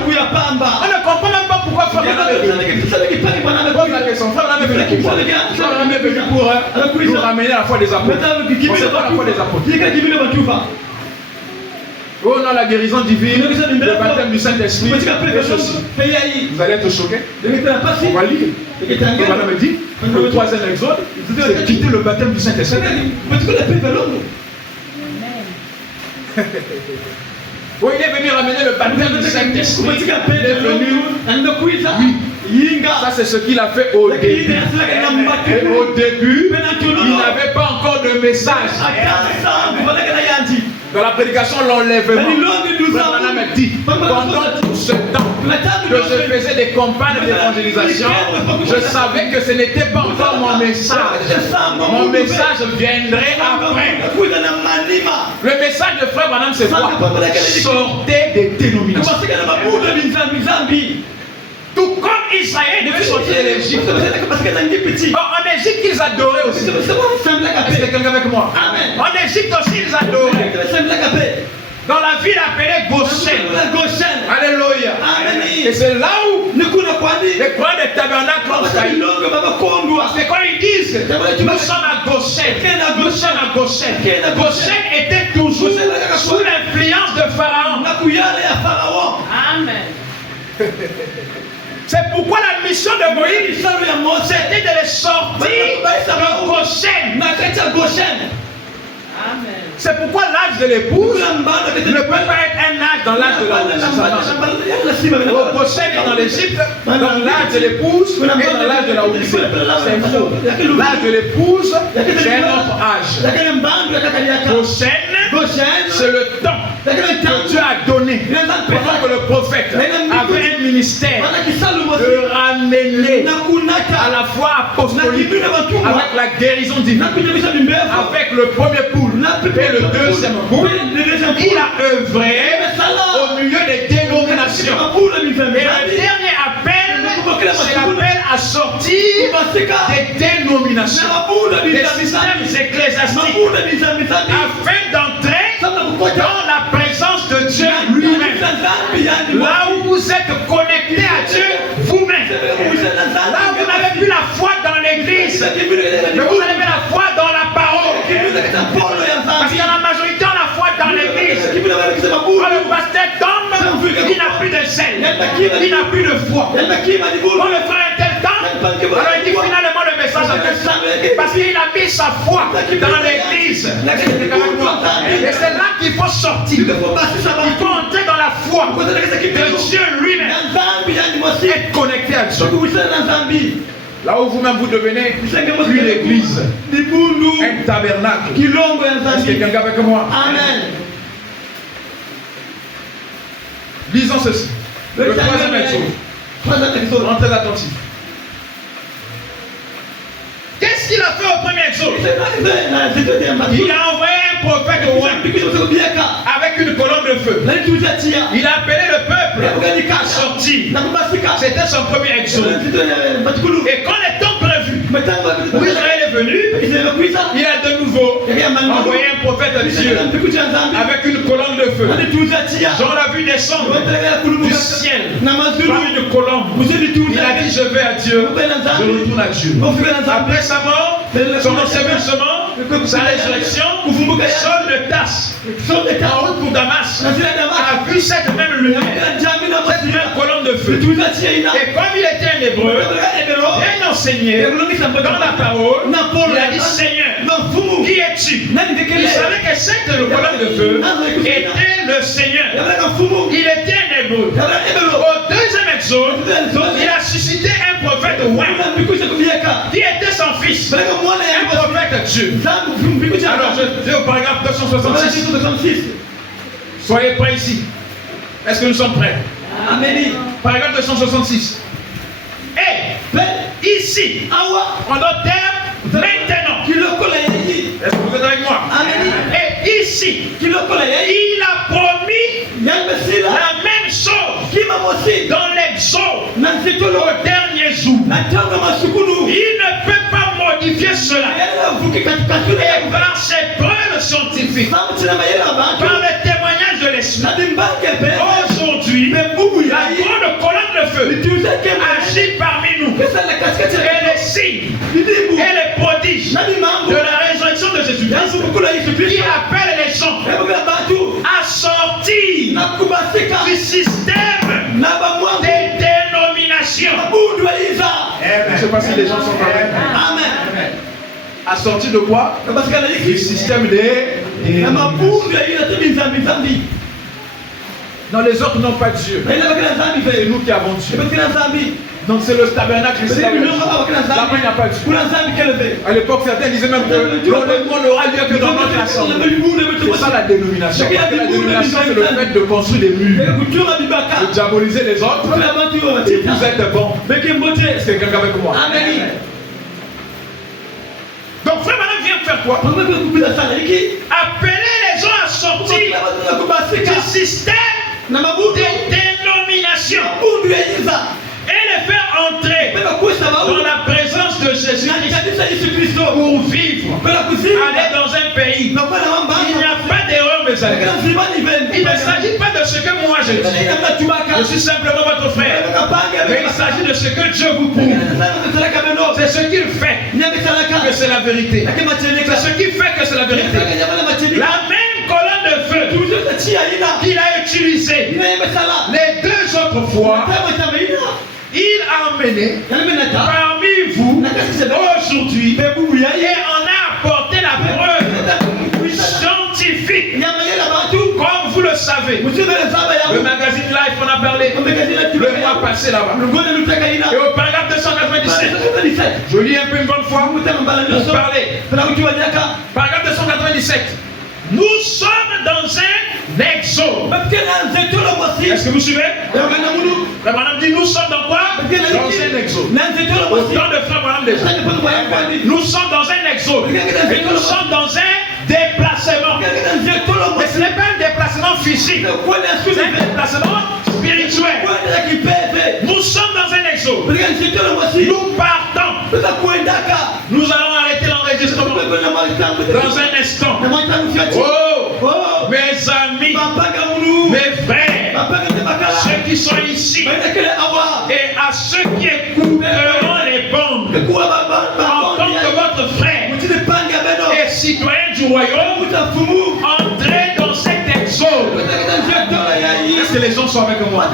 On ne comprend même pas pourquoi Frère Branham est venu. Pose la question. Frère Branham est venu pour nous ramener à la foi des apôtres. On ne sait pas la foi des apôtres. Oh non, la guérison divine, le baptême du Saint-Esprit, vous allez être choqués. On va lire. Le Branham me dit, le 3e exode, c'est quitter le baptême du Saint-Esprit. Oh, il est venu ramener le baptême du Saint-Esprit. Il est venu. Oui. Ça, c'est ce qu'il a fait au début. Et au début, il n'avait pas encore de message. Dans la prédication, l'enlèvement, Branham a dit, pendant tout ce temps que je faisais des campagnes d'évangélisation, je savais que ce n'était pas encore mon message. Mon message viendrait après. Le message de Frère Branham, c'est quoi? Sortez des dénominations. Tout comme Israël devait sortir de l'Égypte. En Égypte, ils adoraient aussi. Est-ce que quelqu'un avec moi? Amen. En Égypte aussi, ils adoraient. Dans la ville appelée Goshen. Alléluia. Amen. Et c'est là où les croyants des tabernacles ont failli. C'est quand ils disent nous sommes à Goshen. Nous sommes à Goshen. Goshen était toujours sous l'influence de Pharaon. Amen. C'est pourquoi la mission de Moïse, c'était de les sortir de Goshen. C'est pourquoi l'âge de l'épouse ne peut pas être un dans l'âge de la Au prochain est dans l'Égypte, dans l'âge de l'épouse et dans l'âge de la Odyssée. C'est faux. L'âge de l'épouse, c'est un autre âge. Prochaine, c'est le temps que Dieu a donné pendant que le prophète avait un ministère de ramener à la foi apostolique avec la guérison divine, avec le premier poule et le deuxième poule. Il a œuvré au milieu des dénominations. Et le dernier appel, c'est l'appel à sortir des dénominations, des systèmes ecclésiastiques, afin d'entrer dans la présence de Dieu lui-même. Là où vous êtes connectés à Dieu vous-même. Là où vous n'avez plus la foi dans l'église, mais vous avez la foi dans la parole. Parce qu'il y a la majorité ont la foi dans l'église. Quand le pasteur tombe, il n'a plus de zèle, il n'a plus de foi. Quand le frère tel tombe, alors il dit finalement le message a fait ça. Parce qu'il a mis sa foi dans l'église. Et c'est là qu'il faut sortir. Il faut entrer dans la foi de Dieu lui-même. Être connecté à Dieu. Là où vous-même vous devenez une église, un tabernacle. Est-ce que quelqu'un avec moi? Amen. Lisons ceci. Le troisième exode. Très attentif. Qu'est-ce qu'il a fait au premier exode? Il a envoyé un prophète au roi avec une colonne de feu. Il a appelé le peuple à sortir. C'était son premier exode. Et quand les temps prévus, où Israël est venu, il a de nouveau envoyé un prophète à Dieu avec une colonne de feu. Jean l'a vu descendre du ciel par une colonne. Il a dit je vais à Dieu, je retourne à Dieu. Après sa mort, son ensevelissement, sa résurrection, Saul de Tarse, en route pour Damas, a vu cette même lumière, cette même colonne de feu. Et comme il était un hébreu, bien enseigné dans la parole, il a dit Seigneur, qui es-tu? Il savait que cette colonne de feu était le Seigneur. Il était un hébreu. Au deuxième exode, il a suscité un prophète roi qui était son fils, un prophète Dieu. Alors je dis au paragraphe 266. Soyez prêts ici. Est-ce que nous sommes prêts? Amen. Paragraphe 266. Et ici, en d'autres termes, maintenant. Est-ce que vous êtes avec moi? Amen. Et ici, il a promis la même chose dans l'exode au dernier jour. Il ne peut pas modifier cela. Et par ses preuves scientifiques, par le témoignage de l'esprit, aujourd'hui, la grande colonne de feu agit parmi nous. Et les signes et les prodiges de la résurrection de Jésus-Christ qui appelle les gens à sortir du système des dénominations. Je ne sais pas si les gens sont avec. Amen. À sortir de quoi? Du système des dénominations. Non, les autres n'ont pas Dieu. C'est nous qui avons Dieu. Donc c'est le tabernacle. Là-bas il n'y a pas Dieu. À l'époque, certains disaient même que l'enlèvement n'aura lieu que dans notre assemblée. C'est ça la dénomination. La dénomination, c'est le fait de construire des murs, de diaboliser les autres. Et vous êtes bons. C'est quelqu'un avec moi. Amen. Donc frère Madame vient faire quoi? Appeler les gens à sortir du système des dénominations et les faire entrer dans la présence de Jésus-Christ pour vivre, aller dans un pays. Il n'y a pas d'erreur, mes amis. Il ne s'agit pas de ce que moi je dis. Je suis simplement votre frère. Mais il s'agit de ce que Dieu vous prouve. C'est ce qu'il fait que c'est la vérité. C'est ce qui fait que c'est la vérité. La même colonne de feu qu'il a utilisée les deux autres fois, il a emmené parmi vous aujourd'hui et en a apporté la preuve scientifique comme vous le savez. Le magazine Life, on a parlé le mois passé là-bas. Et au paragraphe 297, je lis un peu une bonne fois pour parler. Paragraphe 297. Nous sommes dans un exode. Est-ce que vous suivez? La madame dit nous sommes dans quoi? Dans un exode. Autant de frères madame déjà. Nous sommes dans un exode. Et nous sommes dans un déplacement. Mais ce n'est pas un déplacement physique. C'est un déplacement spirituel. Nous sommes dans un exode. Nous partons. Nous allons arrêter l'enregistrement dans un instant. Oh, mes amis, mes frères, ceux qui sont ici, et à ceux qui écouteront les bandes, en tant que votre frère et citoyen du royaume, entrez dans cet exode. Est-ce que les gens sont avec moi?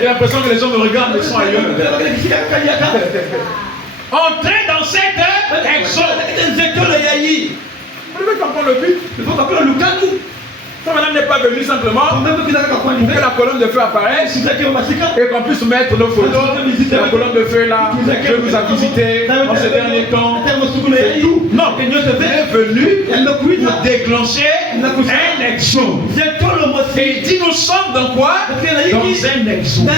J'ai l'impression que les gens me regardent, mais ils sont ailleurs. Entrez dans cet exode. Vous devez comprendre le but. Il faut comprendre le cadre. Ça, madame n'est pas venue simplement pour que la colonne de feu apparaisse et qu'on puisse mettre nos photos. La colonne de feu là, Dieu nous a visité en ces derniers temps. C'est tout. Non, elle est venue pour déclencher un exode. Et il dit nous sommes dans quoi? Dans un exode.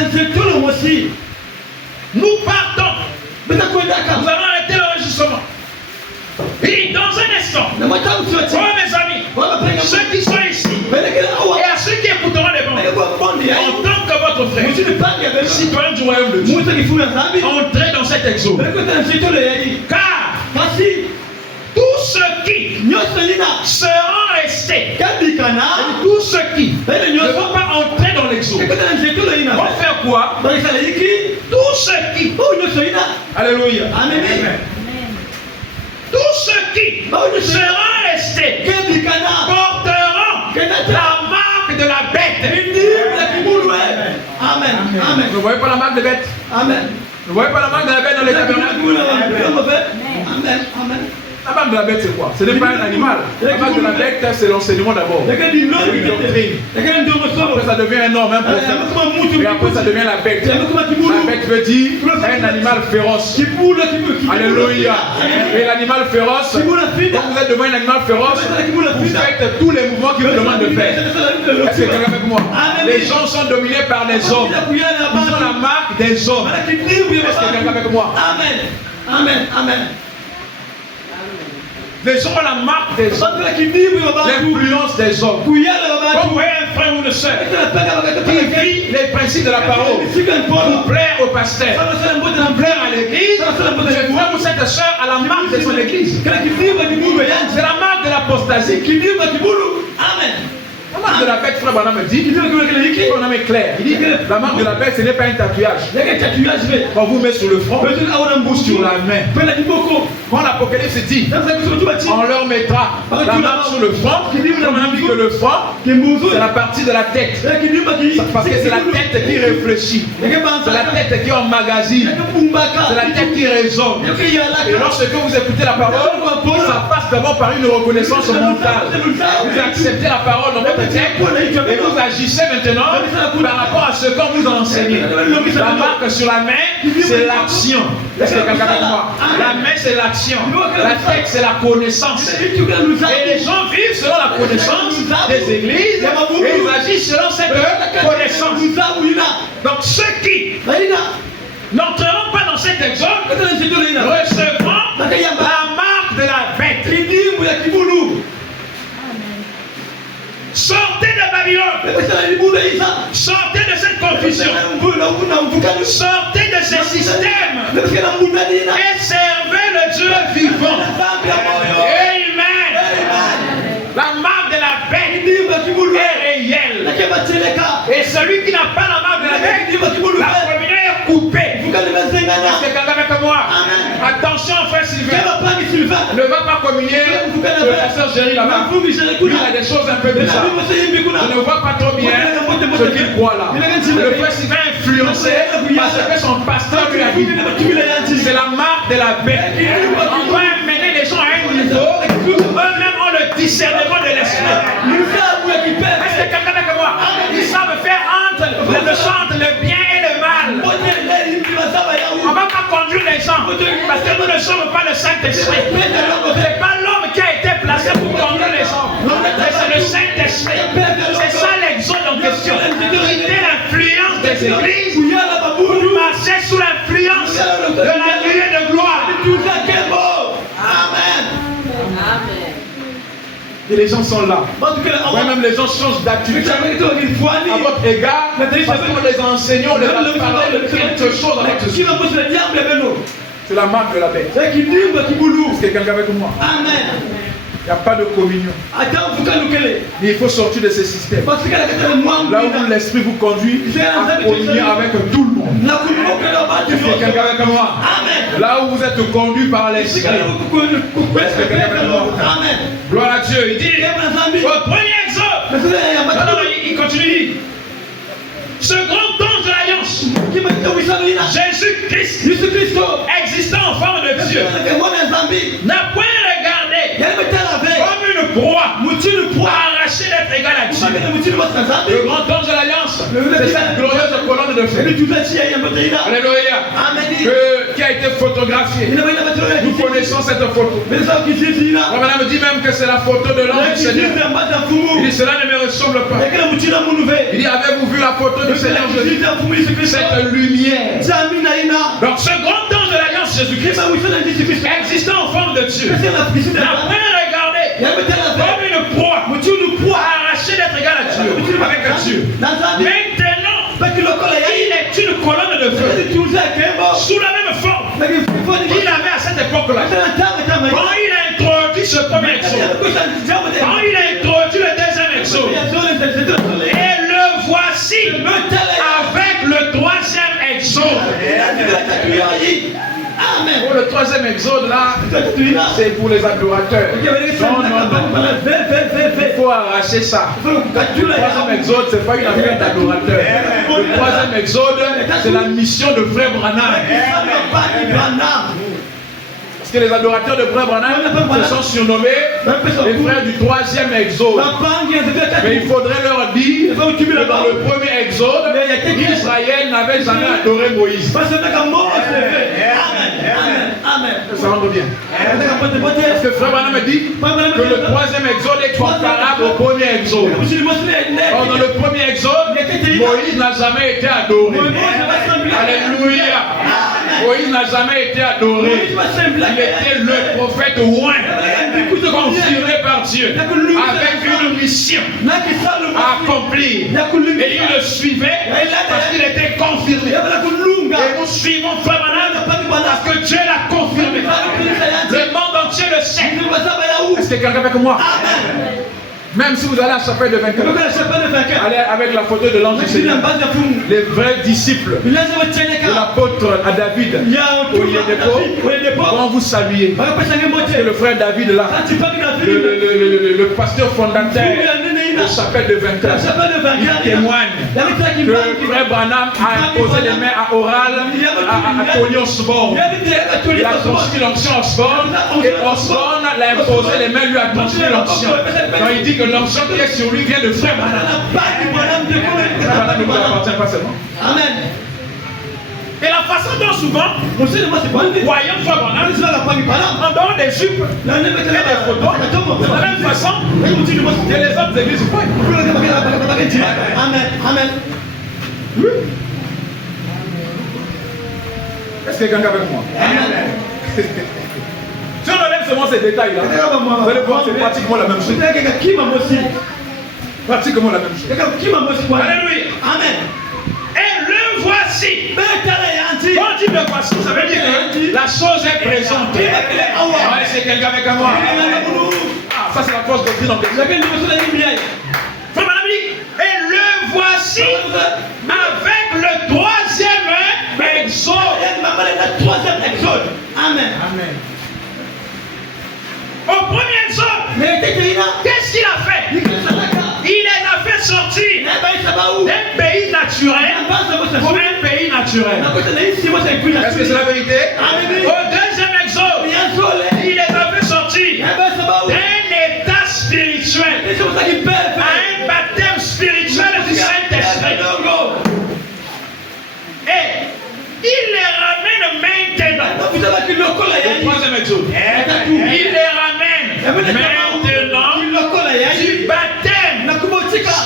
Nous partons. Nous allons arrêter l'enregistrement. Et dans un instant, oh mes amis, ceux qui sont ici, et à ceux qui écouteront les bandes, en tant que votre frère, citoyen du royaume de Dieu, entrez dans cet exode. Car tous ceux qui seront restés, tous ceux qui ne vont pas entrer dans l'exode, vont faire quoi? Tous ceux qui, alléluia, amen. Tous ceux qui seront restés porteront la marque de la bête. Amen. Amen. Vous ne voyez pas la marque de bête? Amen. Vous ne voyez pas la marque de la bête dans les tabernacles? Amen. Amen. La marque de la bête, c'est quoi? Ce n'est pas un animal. La marque de la bête, c'est l'enseignement d'abord. C'est une doctrine. Après, ça devient un homme, un prophète. Et après, ça devient la bête. La bête veut dire un animal féroce. Alléluia. Et l'animal féroce, quand vous êtes devant un animal féroce, vous faites tous les mouvements qu'il vous demande de faire. Est-ce que quelqu'un avec moi? Les gens sont dominés par les hommes. Ils ont la marque des hommes. Est-ce que quelqu'un avec moi? Amen. Amen. Amen. Les gens ont la marque des hommes, l'influence des hommes. Quand vous voyez un frère ou une soeur qui vit les principes de la parole pour plaire au pasteur, pour plaire à l'église, ce frère ou cette soeur a la marque de son église. C'est la marque de l'apostasie. Amen. La marque de la bête, frère Branham me dit, on est clair. Il dit que la marque de la bête, ce n'est pas un tatouage. Quand vous mettez sur le front ou sur la main. Quand l'Apocalypse dit, on leur mettra la marque sur le front. On a dit que le front, c'est la partie de la tête. Parce que c'est la tête qui réfléchit. C'est la tête qui emmagasine. C'est la tête qui raisonne. Et lorsque vous écoutez la parole, ça passe d'abord par une reconnaissance mentale. Vous acceptez la parole dans votre tête et vous agissez maintenant par rapport à ce qu'on vous a enseigné. La marque sur la main, c'est l'action. Est-ce que quelqu'un avec moi? La main, c'est l'action. La tête, c'est la connaissance. Et les gens vivent selon la connaissance des églises et ils agissent selon cette connaissance. Donc ceux qui n'entreront pas dans cet exode recevront la marque de la bête. Sortez de Babylone. Sortez de cette confusion. Sortez de ces systèmes. Et servez le Dieu vivant. Amen. La marque de la bête est réelle. Et celui qui n'a pas la marque de la bête, la communion est coupée. Est-ce que quelqu'un avec moi? Attention, frère Sylvain. Ne va pas communier le pasteur Géry là-bas. Il a des choses un peu bizarres. Je ne vois pas trop bien ce qu'il croit là. Le frère Sylvain est influencé parce que son pasteur lui a dit. C'est la marque de la bête. On va amener les gens à un niveau. Eux-mêmes ont le discernement de l'esprit. le bien et le mal. On ne va pas conduire les gens parce que nous ne sommes pas le Saint-Esprit. Ce n'est pas l'homme qui a été placé pour conduire les gens, mais c'est le Saint-Esprit. C'est ça l'exode en question. Quitter l'influence des églises pour marcher sous l'influence de la nuée de gloire. Amen. Et les gens sont là. Même les gens changent d'attitude à votre égard. Parce qu'on les enseigne, on les a parlé de quelque chose avec ceci. C'est la marque de la bête. Est-ce que quelqu'un avec moi? Amen. Il n'y a pas de communion. Mais il faut sortir de ce système. Là où l'esprit vous conduit à communier avec tout le monde. Est-ce que quelqu'un avec moi? Là où vous êtes conduit par l'esprit. Est-ce que quelqu'un avec moi? Gloire à Dieu. Il dit au premier exode. Alors il continue. Ce grand ange de l'alliance, Jésus-Christ, existant en forme de Dieu, n'a point regardé comme une proie arrachée d'être égal à Dieu. Le grand ange de l'alliance, c'est cette glorieuse colonne de feu. Alléluia. Qui a été photographiée. Nous connaissons cette photo. Madame me dit même que c'est la photo de l'ange du Seigneur. Il dit cela ne me ressemble pas. Il dit avez-vous vu la photo du Seigneur Jésus? Cette lumière. Donc ce grand ange de l'alliance Jésus-Christ, existant en forme de Dieu, n'a point regardé comme une proie arrachée d'être égal à Dieu, avec Dieu. Maintenant, il est une colonne de feu sous la même forme qu'il avait à cette époque-là. Quand il a introduit ce premier exode, quand il a introduit le deuxième exode, et le voici avec le troisième exode. Amen. Pour le troisième exode là, c'est pour les adorateurs. Non. Il faut arracher ça. Le troisième exode, c'est pas une affaire d'adorateur. Le troisième exode, c'est la mission de Frère Branham. Parce que les adorateurs de Frère Branham se sont surnommés les frères du troisième exode. Mais il faudrait leur dire que dans le premier exode, Israël n'avait jamais adoré Moïse. Amen. Ça rentre bien. Parce que Frère Branham dit que le troisième exode est comparable au premier exode. Or, dans le premier exode, Moïse n'a jamais été adoré. Alléluia. Moïse n'a jamais été adoré. Il était le prophète oint, confirmé par Dieu, avec une mission à accomplir. Et il le suivait parce qu'il était confirmé. Et nous suivons Frère Branham parce que Dieu l'a confirmé. Le monde entier le sait. Est-ce que quelqu'un avec moi? Même si vous allez à la chapelle de vainqueur, allez avec la photo de l'ange du Seigneur. Les vrais disciples de l'apôtre à David, vont vous saluer. Parce que le frère David là, le pasteur fondateur de la chapelle de vainqueur, il témoigne que frère Branham a imposé les mains à Oral, à Tony Osborne. Il a transmis l'onction à Osborne, et Osborne l'a imposé les mains, lui a transmis l'onction. Quand il dit que l'onction qui est sur lui vient de frère Branham. Frère Branham ne vous appartient pas seulement. Amen. Et la façon dont souvent, nous voyons Frère Branham en dehors des jupes et des photos, de la même façon que les autres églises font. Amen. Amen. Oui. Est-ce que quelqu'un est avec moi? Amen. Si on enlève seulement ces détails-là, vous allez voir c'est pratiquement la même chose. Pratiquement la même chose. Alléluia. Amen. Et le voici. Quand dit le voici, ça veut dire que la chose est présentée. C'est quelqu'un avec moi. Ça c'est la force doctrine en question. Et le voici avec le troisième exode. Amen. Amen. Au premier exode, qu'est-ce qu'il a fait? Il les a fait sortir d'un pays naturel pour un pays naturel. Est-ce que c'est la vérité? Au deuxième exode, il les a fait sortir d'un état spirituel à un baptême spirituel du Saint-Esprit.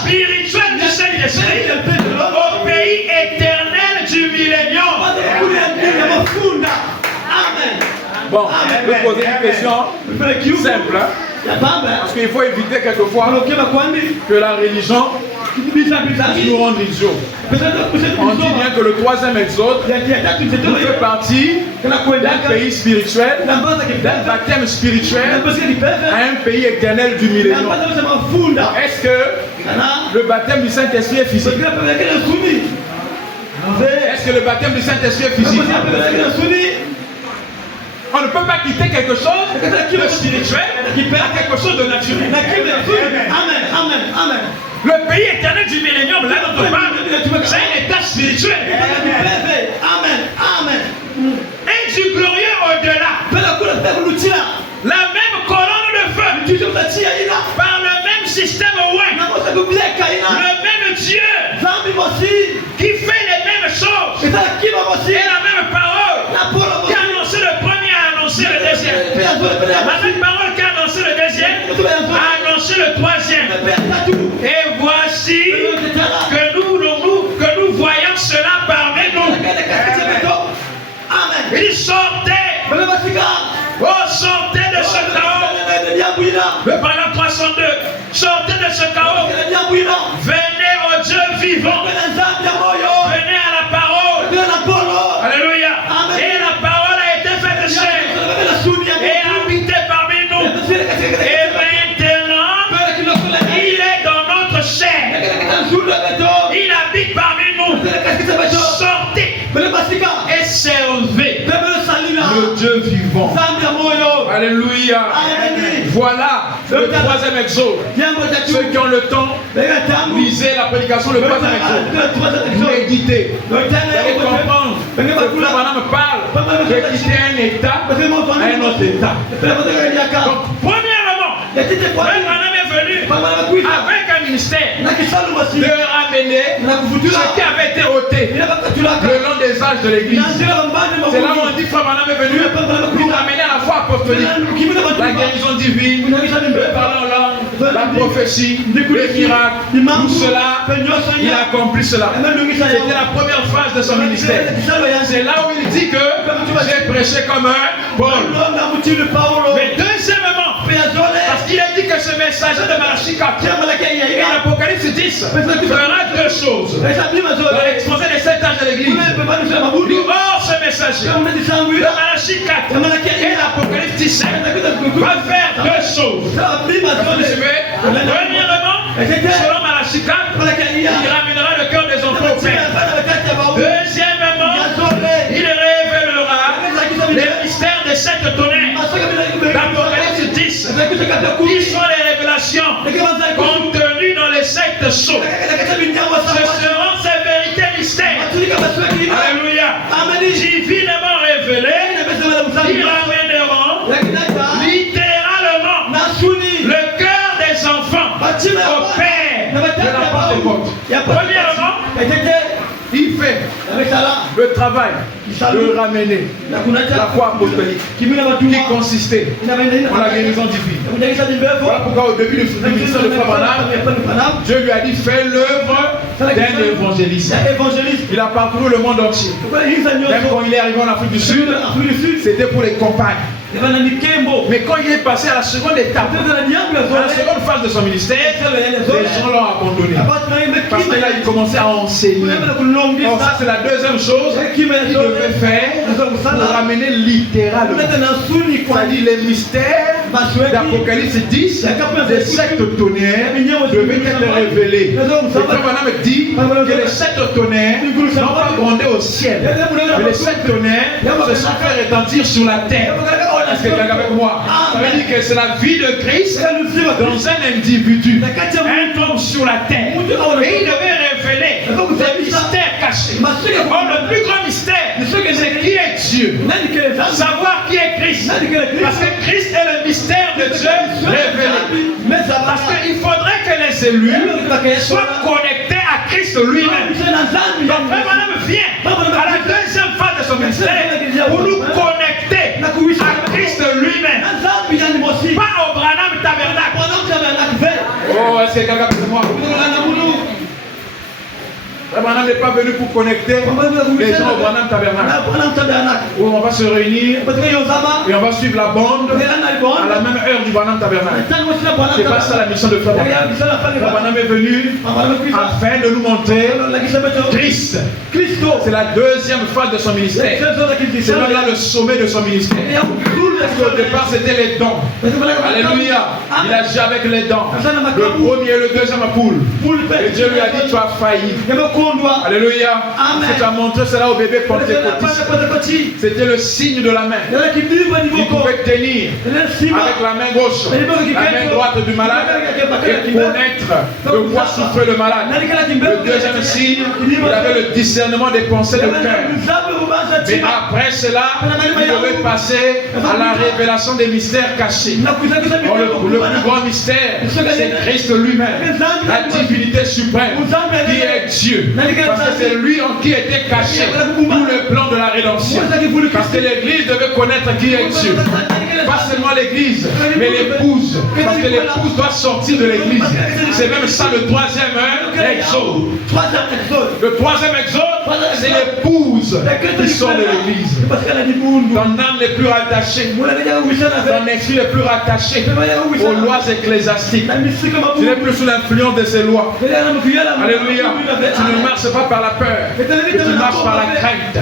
spirituel du Saint-Esprit au pays éternel du millénium. Amen. Bon, je vais poser une question simple. Parce qu'il faut éviter quelquefois que la religion nous rende idiots. On dit bien que le troisième exode fait partie d'un pays spirituel, d'un baptême spirituel à un pays éternel du millénium. Est-ce que le baptême du Saint-Esprit est physique? Est-ce que le baptême du Saint-Esprit est physique? On ne peut pas quitter quelque chose de spirituel qui perd quelque chose de naturel. Amen, amen, amen. Le pays éternel du millénium, là dont on parle, c'est un état spirituel. Amen, amen. Et du glorieux au-delà. La même colonne de feu. Par le même système oint. Le même Dieu. Qui fait les mêmes choses. Et la même parole. Qui a annoncé le premier, a annoncé le deuxième. La même parole qui a annoncé le deuxième, a annoncé le troisième. Et voici que nous voyons cela parmi nous. Il sortait. Oh, sortez de ce chaos. Le paragraphe 302. Sortez de ce chaos. Venez au Dieu vivant. Venez à la parole. Alléluia. Et la parole a été faite chair et habité parmi nous. Et maintenant, il est dans notre chair. Il habite parmi nous. Sortez et servez le Dieu vivant. Alléluia. Voilà le troisième exode. Ceux qui ont le temps, lisez la prédication, le troisième exode. Méditez. Vous allez comprendre. Le frère Branham parle de quitter un état à un autre état. Donc, premièrement, le frère Branham est venu avec un ministère de ramener ce qui avait été ôté le long des âges de l'église. C'est là où on dit que frère Branham est venu pour ramener à la foi apostolique la guérison divine, le parler en langue, la prophétie, les miracles, tout cela, il a accompli cela. C'était la première phase de son ministère. C'est là où il dit que j'ai prêché comme un Paul. Mais deuxièmement, parce qu'il a dit que ce messager de Malachie 4 et l'Apocalypse 10 fera deux choses. Dans l'exposé des 7 âges de l'église, or ce messager de Malachie 4 et l'Apocalypse 17 va faire deux choses. Premièrement, selon Malachie 4, il ramènera le cœur des enfants au Père. Deuxièmement, il révélera les mystères des 7 tonnerres. L'Apocalypse 10, qui sont les révélations contenues dans les 7 sceaux. Ce seront ces vérités mystères. Alléluia. Divinement révélées, qui ramèneront littéralement le cœur des enfants au Père de la Pentecôte. Premièrement, il fait le travail de ramener la foi apostolique qui consistait en la guérison divine. Voilà pourquoi au début du ministère de Frère Branham, Dieu lui a dit fais l'œuvre d'un évangéliste. Il a parcouru le monde entier. Même quand il est arrivé en Afrique du Sud, c'était pour les campagnes. Mais quand il est passé à la seconde étape, à la seconde phase de son ministère, les gens l'ont abandonné. Parce que là, il commençait à enseigner. Or, ça, c'est la deuxième chose qu'il devait faire pour ramener littéralement. C'est-à-dire les mystères d'Apocalypse 10, des 7 tonnerres devaient être révélés. Le frère Branham dit que les 7 tonnerres n'ont pas grondé au ciel, mais les 7 tonnerres se sont fait retentir sur la terre. Est-ce que quelqu'un avec moi? Ça veut dire que c'est la vie de Christ dans un individu, un homme sur la terre. Et il devait révéler des mystères cachés. Or, le plus grand mystère, c'est qui est Dieu. Savoir qui est Christ. Parce que Christ est le mystère de Dieu révélé. Parce qu'il faudrait que les élus soient connectés à Christ lui-même. Donc, Frère Branham vient à la deuxième phase de son ministère pour nous connecter à Christ lui-même. Pas au Branham tabernacle. Oh, est-ce que quelqu'un peut moi? Branham n'est pas venu pour connecter les gens au Branham Tabernacle. Où on va se réunir et on va suivre la bande à la même heure du Branham Tabernacle. C'est pas ça la mission de Frère Branham. Frère Branham est venu afin de nous montrer Christ. C'est la deuxième phase de son ministère. C'est là le sommet de son ministère. Parce qu'au départ c'était les dons. Alléluia. Il agit avec les dons. Le premier et le deuxième poule. Et Dieu lui a dit tu as failli. Alléluia. Ce que tu as montré cela au bébé pentecôtiste. C'était le signe de la main. Il pouvait tenir avec la main gauche, la main droite du malade et connaître de quoi souffrait le malade. Le deuxième signe, il avait le discernement des pensées de cœur. Mais après cela, il devait passer à la révélation des mystères cachés. Or, le plus grand mystère, c'est Christ lui-même, la divinité suprême, qui est Dieu. Parce que c'est lui en qui était caché tout le plan de la rédemption. Parce que l'Église devait connaître qui est Dieu. Pas seulement l'Église, mais l'épouse. Parce que l'épouse doit sortir de l'Église. C'est même ça le troisième exode. Le troisième exode, c'est l'épouse qui sort de l'Église. Ton âme n'est plus rattachée. Ton esprit n'est plus rattaché aux lois ecclésiastiques. Tu n'es plus sous l'influence de ces lois. Alléluia. Tu ne marches pas par la peur, mais tu marches par la crainte.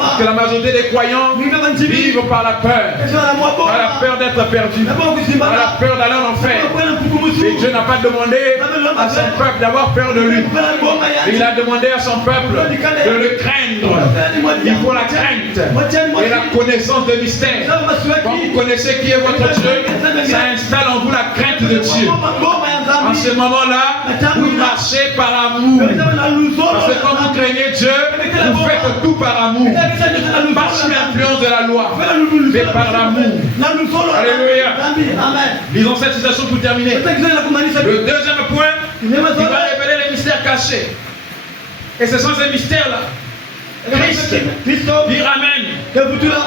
Parce que la majorité des croyants vivent par la peur. Par la peur d'être perdu. Par la peur d'aller en enfer. Et Dieu n'a pas demandé à son peuple d'avoir peur de lui. Il a demandé à son peuple de le craindre. Il faut la crainte et la connaissance de mystère. Quand vous connaissez qui est votre Dieu, ça installe en vous la crainte de Dieu. En ce moment-là, vous marchez par amour. Parce que quand vous craignez Dieu, vous faites tout par amour. Pas sous l'influence de la loi, mais par l'amour. Alléluia. Lisons cette citation pour terminer. Le deuxième point, il va révéler les mystères cachés. Et ce sont ces mystères-là. Christ, dire Amen,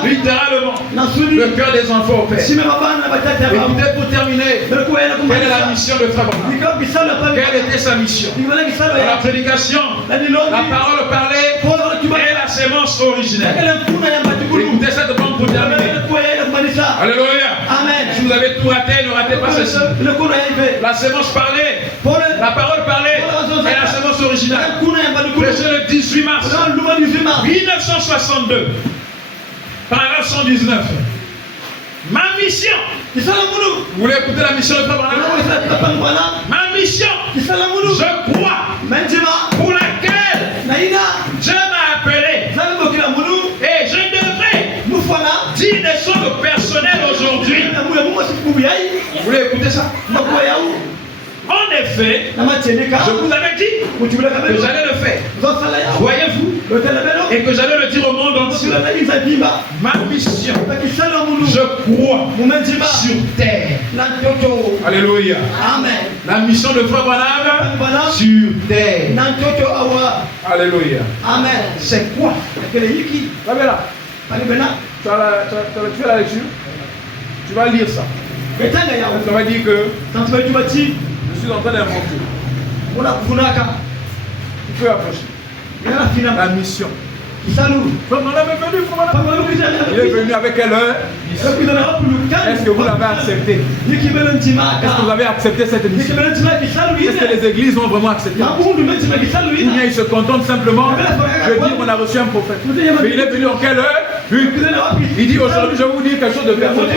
littéralement, le cœur des enfants au Père. Écoutez, pour terminer, quelle est la mission de Frère Branham? Quelle était sa mission? La prédication, la parole parlée et la sémence originelle. Écoutez cette bande pour terminer. Alléluia. Amen. Si vous avez tout raté, ne ratez pas ceci. La sémence parlée, la parole parlée et la sémence originale. Prêché le 18 mars 1962. Paragraphe 119. Ma mission. Vous voulez écouter la mission de Frère Branham? Ma mission, je crois, pour laquelle Dieu m'a appelé. Et je devrais dire des choses personnelles aujourd'hui. Vous voulez écouter ça? En effet, je vous avais dit que j'allais le faire. Voyez-vous? Et que j'allais le dire au monde entier. Ma mission, je crois, sur terre. Alléluia. Amen. La mission de Frère Branham sur terre. Alléluia. Amen. C'est quoi? Tu as la lecture? Tu vas lire ça. Ça va dire que je suis en train d'invoquer. Tu peux approcher. La mission. Il est venu avec quelle heure? Est-ce que vous l'avez accepté? Est-ce que vous avez accepté cette mission? Est-ce que les églises ont vraiment accepté? Ou bien ils se contentent simplement de dire qu'on a reçu un prophète? Mais il est venu en quelle heure? Il dit aujourd'hui je vais vous dire quelque chose de personnel.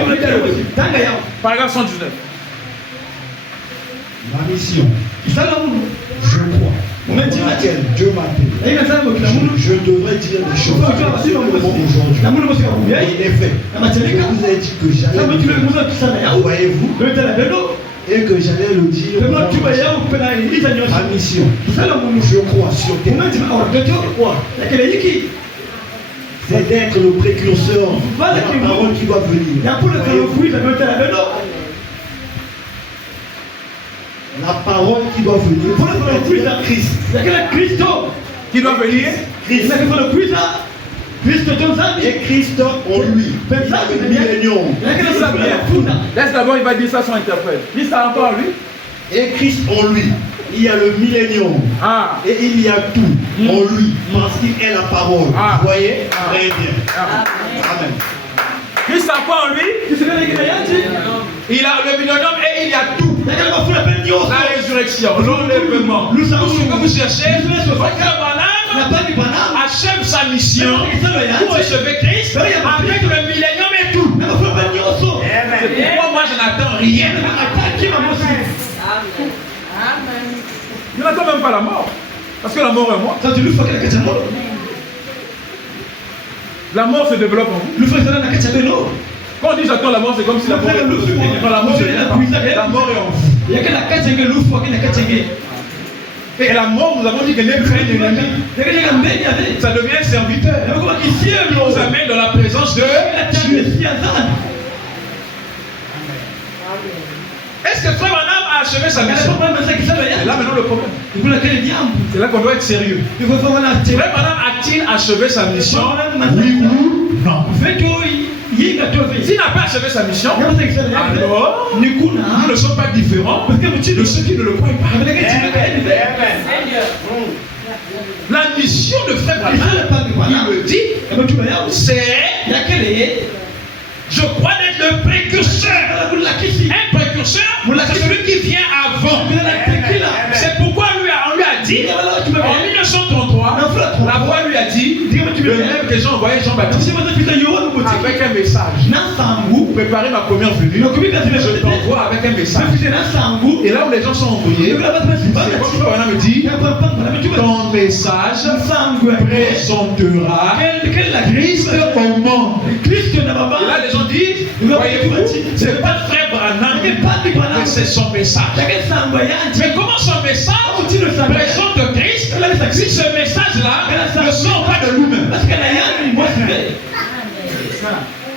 Paragraphe 119. Ma mission, je crois, pour laquelle Dieu m'a appelé, je devrais dire des choses aujourd'hui. En effet, je vous ai dit que j'allais le dire, voyez-vous, et que j'allais le dire. Ma mission, je crois sur terre, c'est d'être le précurseur de la parole qui doit venir. La parole qui doit venir, c'est Christ. Qui doit venir? Christ. Et Christ en lui. Le millénium. Laisse d'abord, il va dire ça à son interprète. Dis ça encore en lui. Et Christ en lui. Il y a le millénium. Et il y a tout en lui. Parce qu'il est la parole. Vous voyez? Très bien. Amen. Christ a quoi en lui? Il a le millénium et il y a tout. La résurrection, l'enlèvement. Tout ce que vous cherchez, Branham achève sa mission. Vous recevez Christ avec le millénium et tout. C'est pourquoi moi je n'attends rien. Je n'attends même pas la mort. Parce que la mort est moi. La mort se développe en vous. Quand on dit j'attends la mort, c'est comme si la mort est en vous. La mort est en vous. Et la mort, nous avons dit qu'elle n'est plus un ennemi. Ça devient un serviteur. Qui nous amène dans la présence de Dieu. Est-ce que Frère Branham a achevé sa mission? C'est là maintenant le problème. C'est là qu'on doit être sérieux. Frère Branham a-t-il achevé sa mission? Oui ou non? S'il n'a pas achevé sa mission, alors nous ne sommes pas différents de ceux qui ne le croient pas. La mission de Frère Branham, il le dit, c'est: je crois d'être le précurseur. Un précurseur, c'est celui qui vient avant. C'est pourquoi on lui a dit, en 1933, la voix lui a dit, le même que j'ai envoyé Jean-Baptiste avec un message. Préparez ma première venue, je t'envoie avec un message. Et là où les gens sont envoyés, c'est pourquoi on me dit, ton message présentera Christ au monde. Et là les gens disent, voyez-vous, c'est pas Frère Branham, mais c'est son message. Mais comment son message présente Christ si ce message-là ne sort pas de nous-mêmes?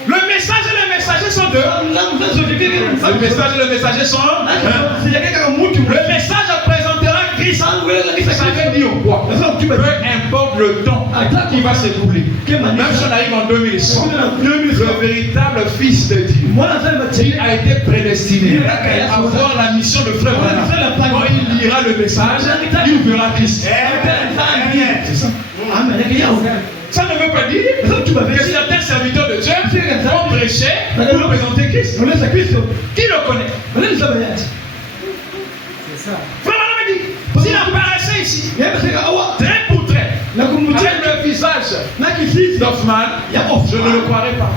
Le message et le messager sont deux. Le message et le messager sont un. Le message présentéra Christ. Ça veut dire quoi? Peu importe le temps qui va s'écouler. Même si on arrive en 2100, le véritable Fils de Dieu, il a été prédestiné à voir la mission de Frère Branham. Quand il lira le message, il verra Christ. C'est ça. Ça ne veut pas dire que certains serviteurs de Dieu vont prêcher pour présenter Christ. Qui le connaît? C'est ça. Frère Branham dit, s'il apparaissait ici, trait pour trait, avec le visage d'Hoffman, je ne le croirais pas.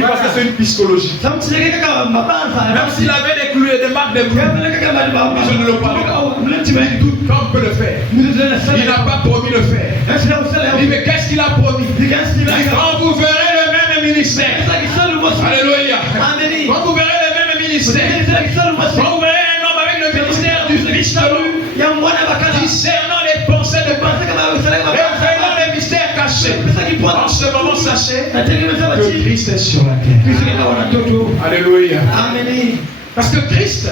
Parce que c'est une psychologie. Même s'il avait des marques de clous, je ne le croirais pas. Il doute qu'on peut le faire. Il n'a pas promis le faire. Il dit, mais qu'est-ce qu'il a promis? Quand vous verrez le même ministère. Alléluia. Quand vous verrez le même ministère. Quand vous verrez un homme avec le ministère du Fils de Dieu, discernant les pensées de Dieu, révélant les mystères cachés. En ce moment, sachez que Christ est sur la terre. Alléluia. Parce que Christ,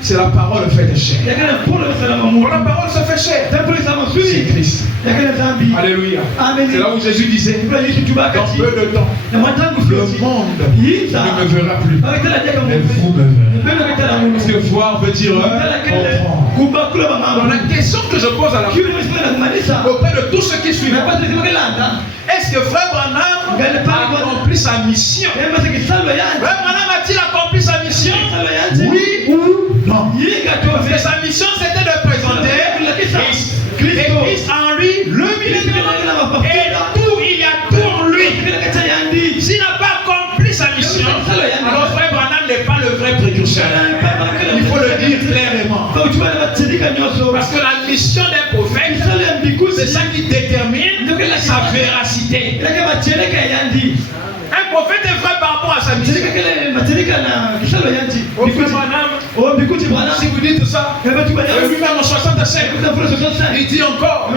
c'est la parole faite chair. Quand la parole se fait chair, c'est Christ. Alléluia. C'est là où Jésus disait, dans peu de temps, le monde ne me verra plus, mais vous me verrez. Parce que voir veut dire comprendre. Donc la question que je pose à la fin, auprès de tous ceux qui suivent, est-ce que Frère Branham a accompli sa mission? Frère Branham a-t-il accompli sa mission? Oui ou non? Parce que sa mission c'était de présenter Christ. Et Christ en lui, le millénaire. Et tout, il y a tout en lui. S'il n'a pas accompli sa mission, alors Frère Branham n'est pas le vrai précurseur. Il faut le dire clairement. Parce que la mission d'un prophète, c'est ça qui détermine sa véracité. Un prophète est vrai par rapport à sa mission. Si vous dites ça, lui-même en 67, il dit encore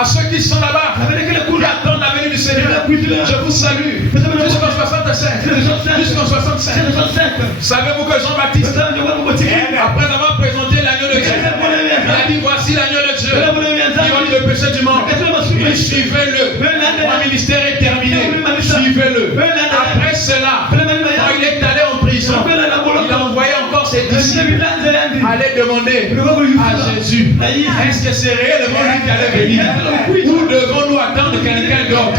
à ceux qui sont là-bas, qui attendent la venue du Seigneur, je vous salue. Jusqu'en 65. Savez-vous que Jean-Baptiste, après avoir présenté l'agneau de Dieu, il a dit voici l'agneau de Dieu, qui ôte le péché du monde. Il suivez-le. Mon ministère est terminé. Suivez-le. Après cela, quand il est allé en prison, il a envoyé encore ses disciples aller allait demander à Jésus, est-ce que c'est réellement lui qui allait venir? Ou devons-nous attendre quelqu'un d'autre?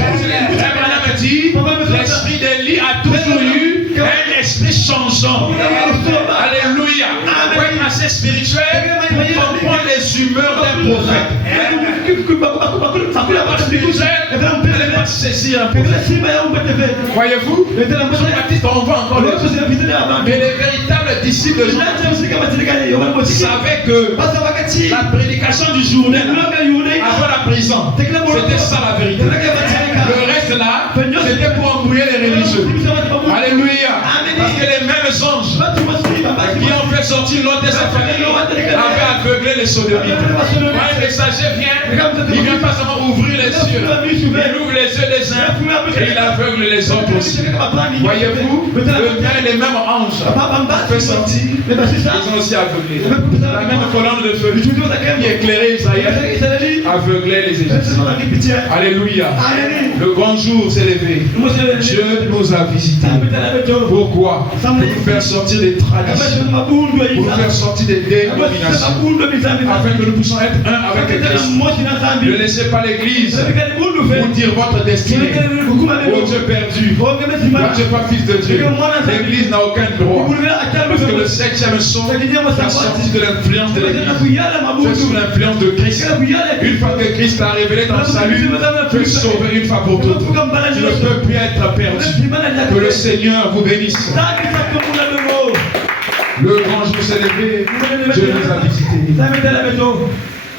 Abraham a dit, l'esprit d'Élie a toujours eu un esprit changeant. Alléluia. Il faut être assez spirituel pour comprendre les humeurs d'un prophète. Vous n'allez pas saisir un prophète. Voyez-vous, Jean-Baptiste, on voit encore l'autre. Mais les véritables disciples de Jean-Baptiste savaient que la prédication du journée avant la prison, c'était ça la vérité. Le reste là, c'était pour embrouiller les religieux. Alléluia. Parce que les mêmes anges qui ont fait sortir l'autre de sa famille avaient aveuglé les sodomites. Quand un messager vient, il ne vient pas seulement ouvrir les yeux, il ouvre les yeux des uns et il aveugle les autres aussi. Voyez-vous, les mêmes anges fait sortir, ils ont aussi aveuglé. La même colonne de feu qui éclairait Israël aveuglait les Égyptiens. Alléluia. Le grand jour s'est levé. Dieu nous a visités. Pourquoi? Pour nous faire sortir des traditions, pour nous faire sortir des dénominations, afin que nous puissions être un avec Christ. Ne laissez pas l'église vous dire votre destinée. Oh Dieu perdu, oh Dieu pas fils de Dieu. L'église n'a aucun droit. Parce que le 7e son a sorti de l'influence de l'église. C'est sous l'influence de Christ. Une fois que Christ a révélé ton salut, tu es sauvé une fois pour toutes. Tu ne peux plus être perdu. Que le Seigneur vous bénisse. Le grand jour s'est levé, Dieu nous a visités.